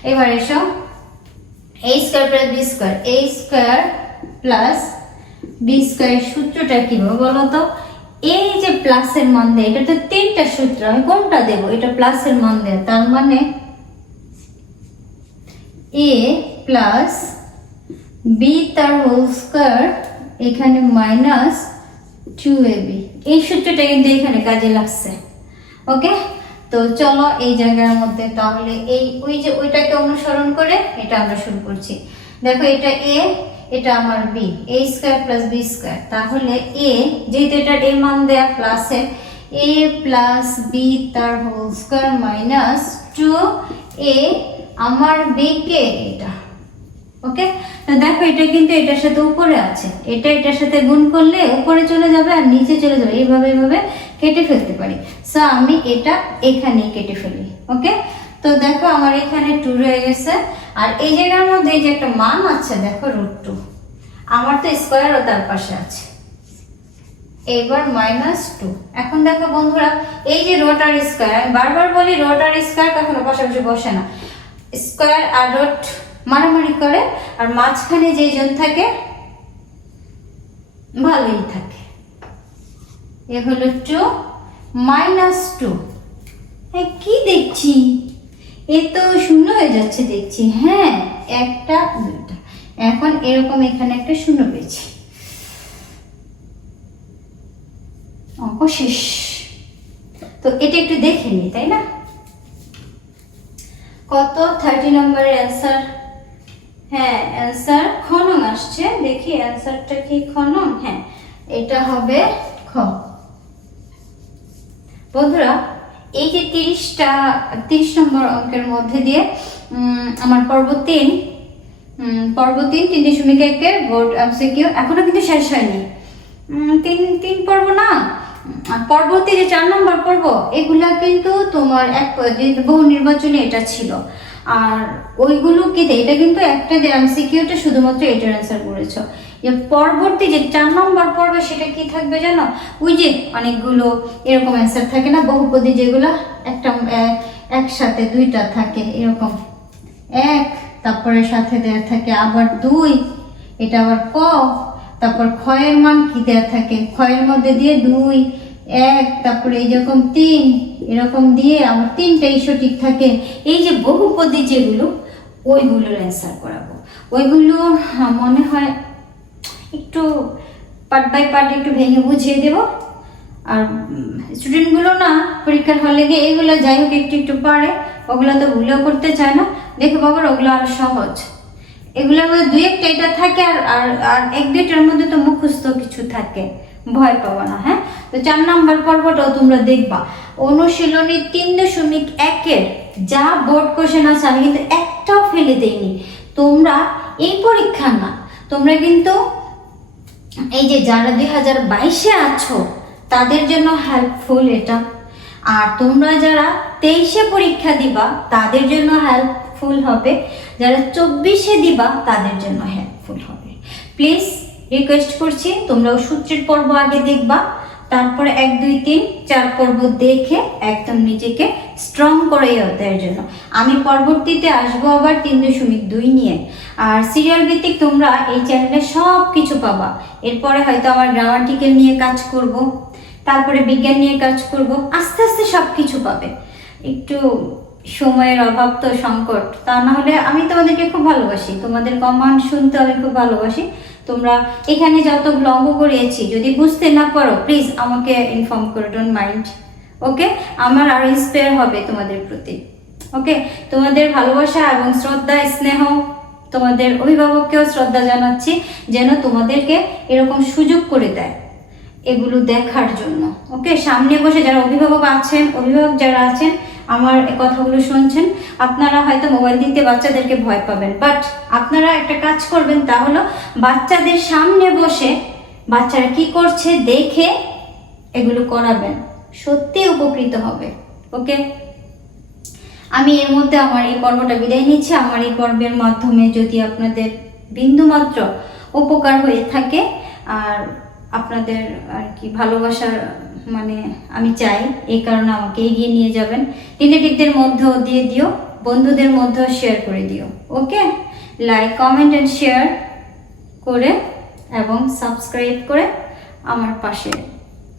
এবার এসো a square plus b square, a square plus b square সূত্রটা কি বলো তো? এই যে প্লাসের মান দেয়, এটা তো তিনটা সূত্র, আমি কোনটা দেব? এটা প্লাসের মান দেয়, তার মানে a প্লাস b তার হোল স্কয়ার, এখানে মাইনাস 2ab। এই সূত্রটা কিন্তু এখানে কাজে লাগছে। ওকে, তো চলো এই জায়গার মধ্যে তাহলে এই ওই যে ওইটাকে অনুসরণ করে এটা আমরা শুরু করছি। দেখো এটা a, এটা আমার b, a square plus b square. তাহলে a, যেহেতু এটার a মান দেয়া প্লাসে, a প্লাস b তার হোল স্কয়ার মাইনাস 2a আমার b কে এটা। ওকে, তো দেখো এটা কিন্তু এটার সাথে উপরে আছে, এটা এটার সাথে গুণ করলে উপরে চলে যাবে আর নিচে চলে যাবে, এইভাবে এইভাবে কেটে ফেলতে পারি। সো আমি এটা এখানে কেটে ফেলি। ওকে, তো দেখো আমার এখানে 2 রয়ে গেছে, আর এই জায়গার মধ্যে এই যে একটা মান আছে দেখো √2, আমার তো স্কয়ারও তার পাশে আছে, এবার -2। এখন দেখো বন্ধুরা, এই যে রোট আর স্কয়ার, আমি বারবার বলি রোট আর স্কয়ার কখনো পাশাপাশি বসে না। স্কয়ার আর রোট মারামারি করে, আর মাঝখানে যে জন থাকে ভালোই থাকে। এ হলো 2 -2। কি দেখছি, এ তো শূন্য হয়ে যাচ্ছে দেখছি। হ্যাঁ, একটা দুইটা, এখন এরকম এখানে একটা শূন্য পেয়েছি, অঙ্ক শেষ। তো এটা একটু দেখে নি, তাই না? কত 30 নম্বরের অ্যান্সার? হ্যাঁ, অ্যান্সার খ নং আসছে। দেখি অ্যান্সারটা কি খ নং? হ্যাঁ, এটা হবে খ। বন্ধুরা এই যে 30 নম্বর অঙ্কের মধ্যে দিয়ে আমার পর্ব 3 3.1 বোর্ড এমসিকিউ এখনো কিন্তু শেষ হয়নি। 3 পর্ব না, পরবর্তী যে 4 নম্বর পর্ব, এগুলা কিন্তু তোমার বহু নির্বাচনী এটা ছিল। আর ওইগুলো কি, এটা কিন্তু একটা যে এমসিকিউটা শুধুমাত্র এটার অ্যান্সার করেছো। যে পরবর্তী যে 4 নম্বর পর্বে সেটা কি থাকবে জানো? ওই যে অনেকগুলো এরকম অ্যান্সার থাকে না, বহুপদী যেগুলো একটা একসাথে দুইটা থাকে এরকম, এক তারপরে সাথে দেয়া থাকে আবার 2, এটা আবার ক, তারপর ক্ষয়ের মান কি দেয়া থাকে, ক্ষয়ের মধ্যে দিয়ে 2 1, তারপরে এইরকম 3, এরকম দিয়ে আবার 3টাই সঠিক থাকে। এই যে বহুপদী যেগুলো, ওইগুলোর অ্যান্সার করাবো। ওইগুলো মনে হয় একটু পার্ট বাই পার্ট একটু ভেঙে বুঝিয়ে দেব। আর স্টুডেন্টগুলো না পরীক্ষার হলে গিয়ে এগুলো যাই হোক একটু একটু পারে, ওগুলো তো ভুলেও করতে চায় না। দেখো বাবার ওগুলো আর সহজ, এগুলোর মধ্যে 2-1টা এটা থাকে, আর 1-2টার মধ্যে তো মুখস্থ কিছু থাকে, ভয় পাবা না। হ্যাঁ, তো 4 নম্বর পর্বটাও তোমরা দেখবা। অনুশীলনী 3.1-এর যা বোর্ড কোশ্চেন আছে আমি কিন্তু একটাও ফেলে দেইনি। তোমরা এই পরীক্ষা না, তোমরা কিন্তু এই যে যারা 2022-এ আছো তাদের জন্য হেল্পফুল এটা, আর তোমরা যারা 23-এ পরীক্ষা দিবা তাদের জন্য হেল্পফুল হবে, যারা 24-এ দিবা তাদের জন্য হেল্পফুল হবে। প্লিজ রিকোয়েস্ট করছি, তোমরাও সূত্রের পর্ব আগে দেখবা, তারপরে 1 2 3 4 পর্ব দেখে একদম নিজেকে স্ট্রং করে দেওয়ার জন্য। আমি পরবর্তীতে আসবো আবার 3.2 নিয়ে। আর সিরিয়াল ভিত্তিক তোমরা এই চ্যানেলে সব কিছু পাবা। এরপরে হয়তো আমার গ্রামাটিক্যাল নিয়ে কাজ করব, তারপরে বিজ্ঞান নিয়ে কাজ করব, আস্তে আস্তে সব কিছু পাবে। একটু সময়ের অভাব তো, সংকট, তা না হলে আমি তোমাদেরকে খুব ভালোবাসি, তোমাদের কমান্ড শুনতে আমি খুব ভালোবাসি। তোমরা এখানে যত অঙ্ক করিয়েছি যদি বুঝতে না পারো প্লিজ আমাকে ইনফর্ম করো, ডোন্ট মাইন্ড। ওকে, আমার আরো ইন্সপায়ার হবে তোমাদের প্রতি। ওকে, তোমাদের ভালোবাসা এবং শ্রদ্ধা স্নেহ, তোমাদের অভিভাবককেও শ্রদ্ধা জানাচ্ছি যেন তোমাদেরকে এরকম সুযোগ করে দেয় এগুলো দেখার জন্য। ওকে, সামনে বসে যারা অভিভাবক যারা আছেন আমার এই কথাগুলো শুনছেন, আপনারা হয়তো মোবাইল দিতে বাচ্চাদেরকে ভয় পাবেন, বাট আপনারা একটা কাজ করবেন, তা হলো বাচ্চাদের সামনে বসে বাচ্চারা কি করছে দেখে এগুলো করাবেন, সত্যি উপকৃত হবে। ওকে, আমি এর মধ্যে আমার এই পর্বটা বিদায় নিচ্ছি। আমার এই পর্বের মাধ্যমে যদি আপনাদের বিন্দুমাত্র উপকার হয়ে থাকে আর আপনাদের আর কি ভালোবাসার মানে আমি চাই, এই কারণে আমাকে এগিয়ে নিয়ে যাবেন, রিলেটিভদের মধ্যেও দিয়ে দিও, বন্ধুদের মধ্যেও শেয়ার করে দিও। ওকে, লাইক কমেন্ট এন্ড শেয়ার করে এবং সাবস্ক্রাইব করে আমার পাশে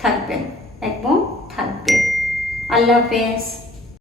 থাকবেন, একদম থাকবে। আল্লাহ হাফেজ।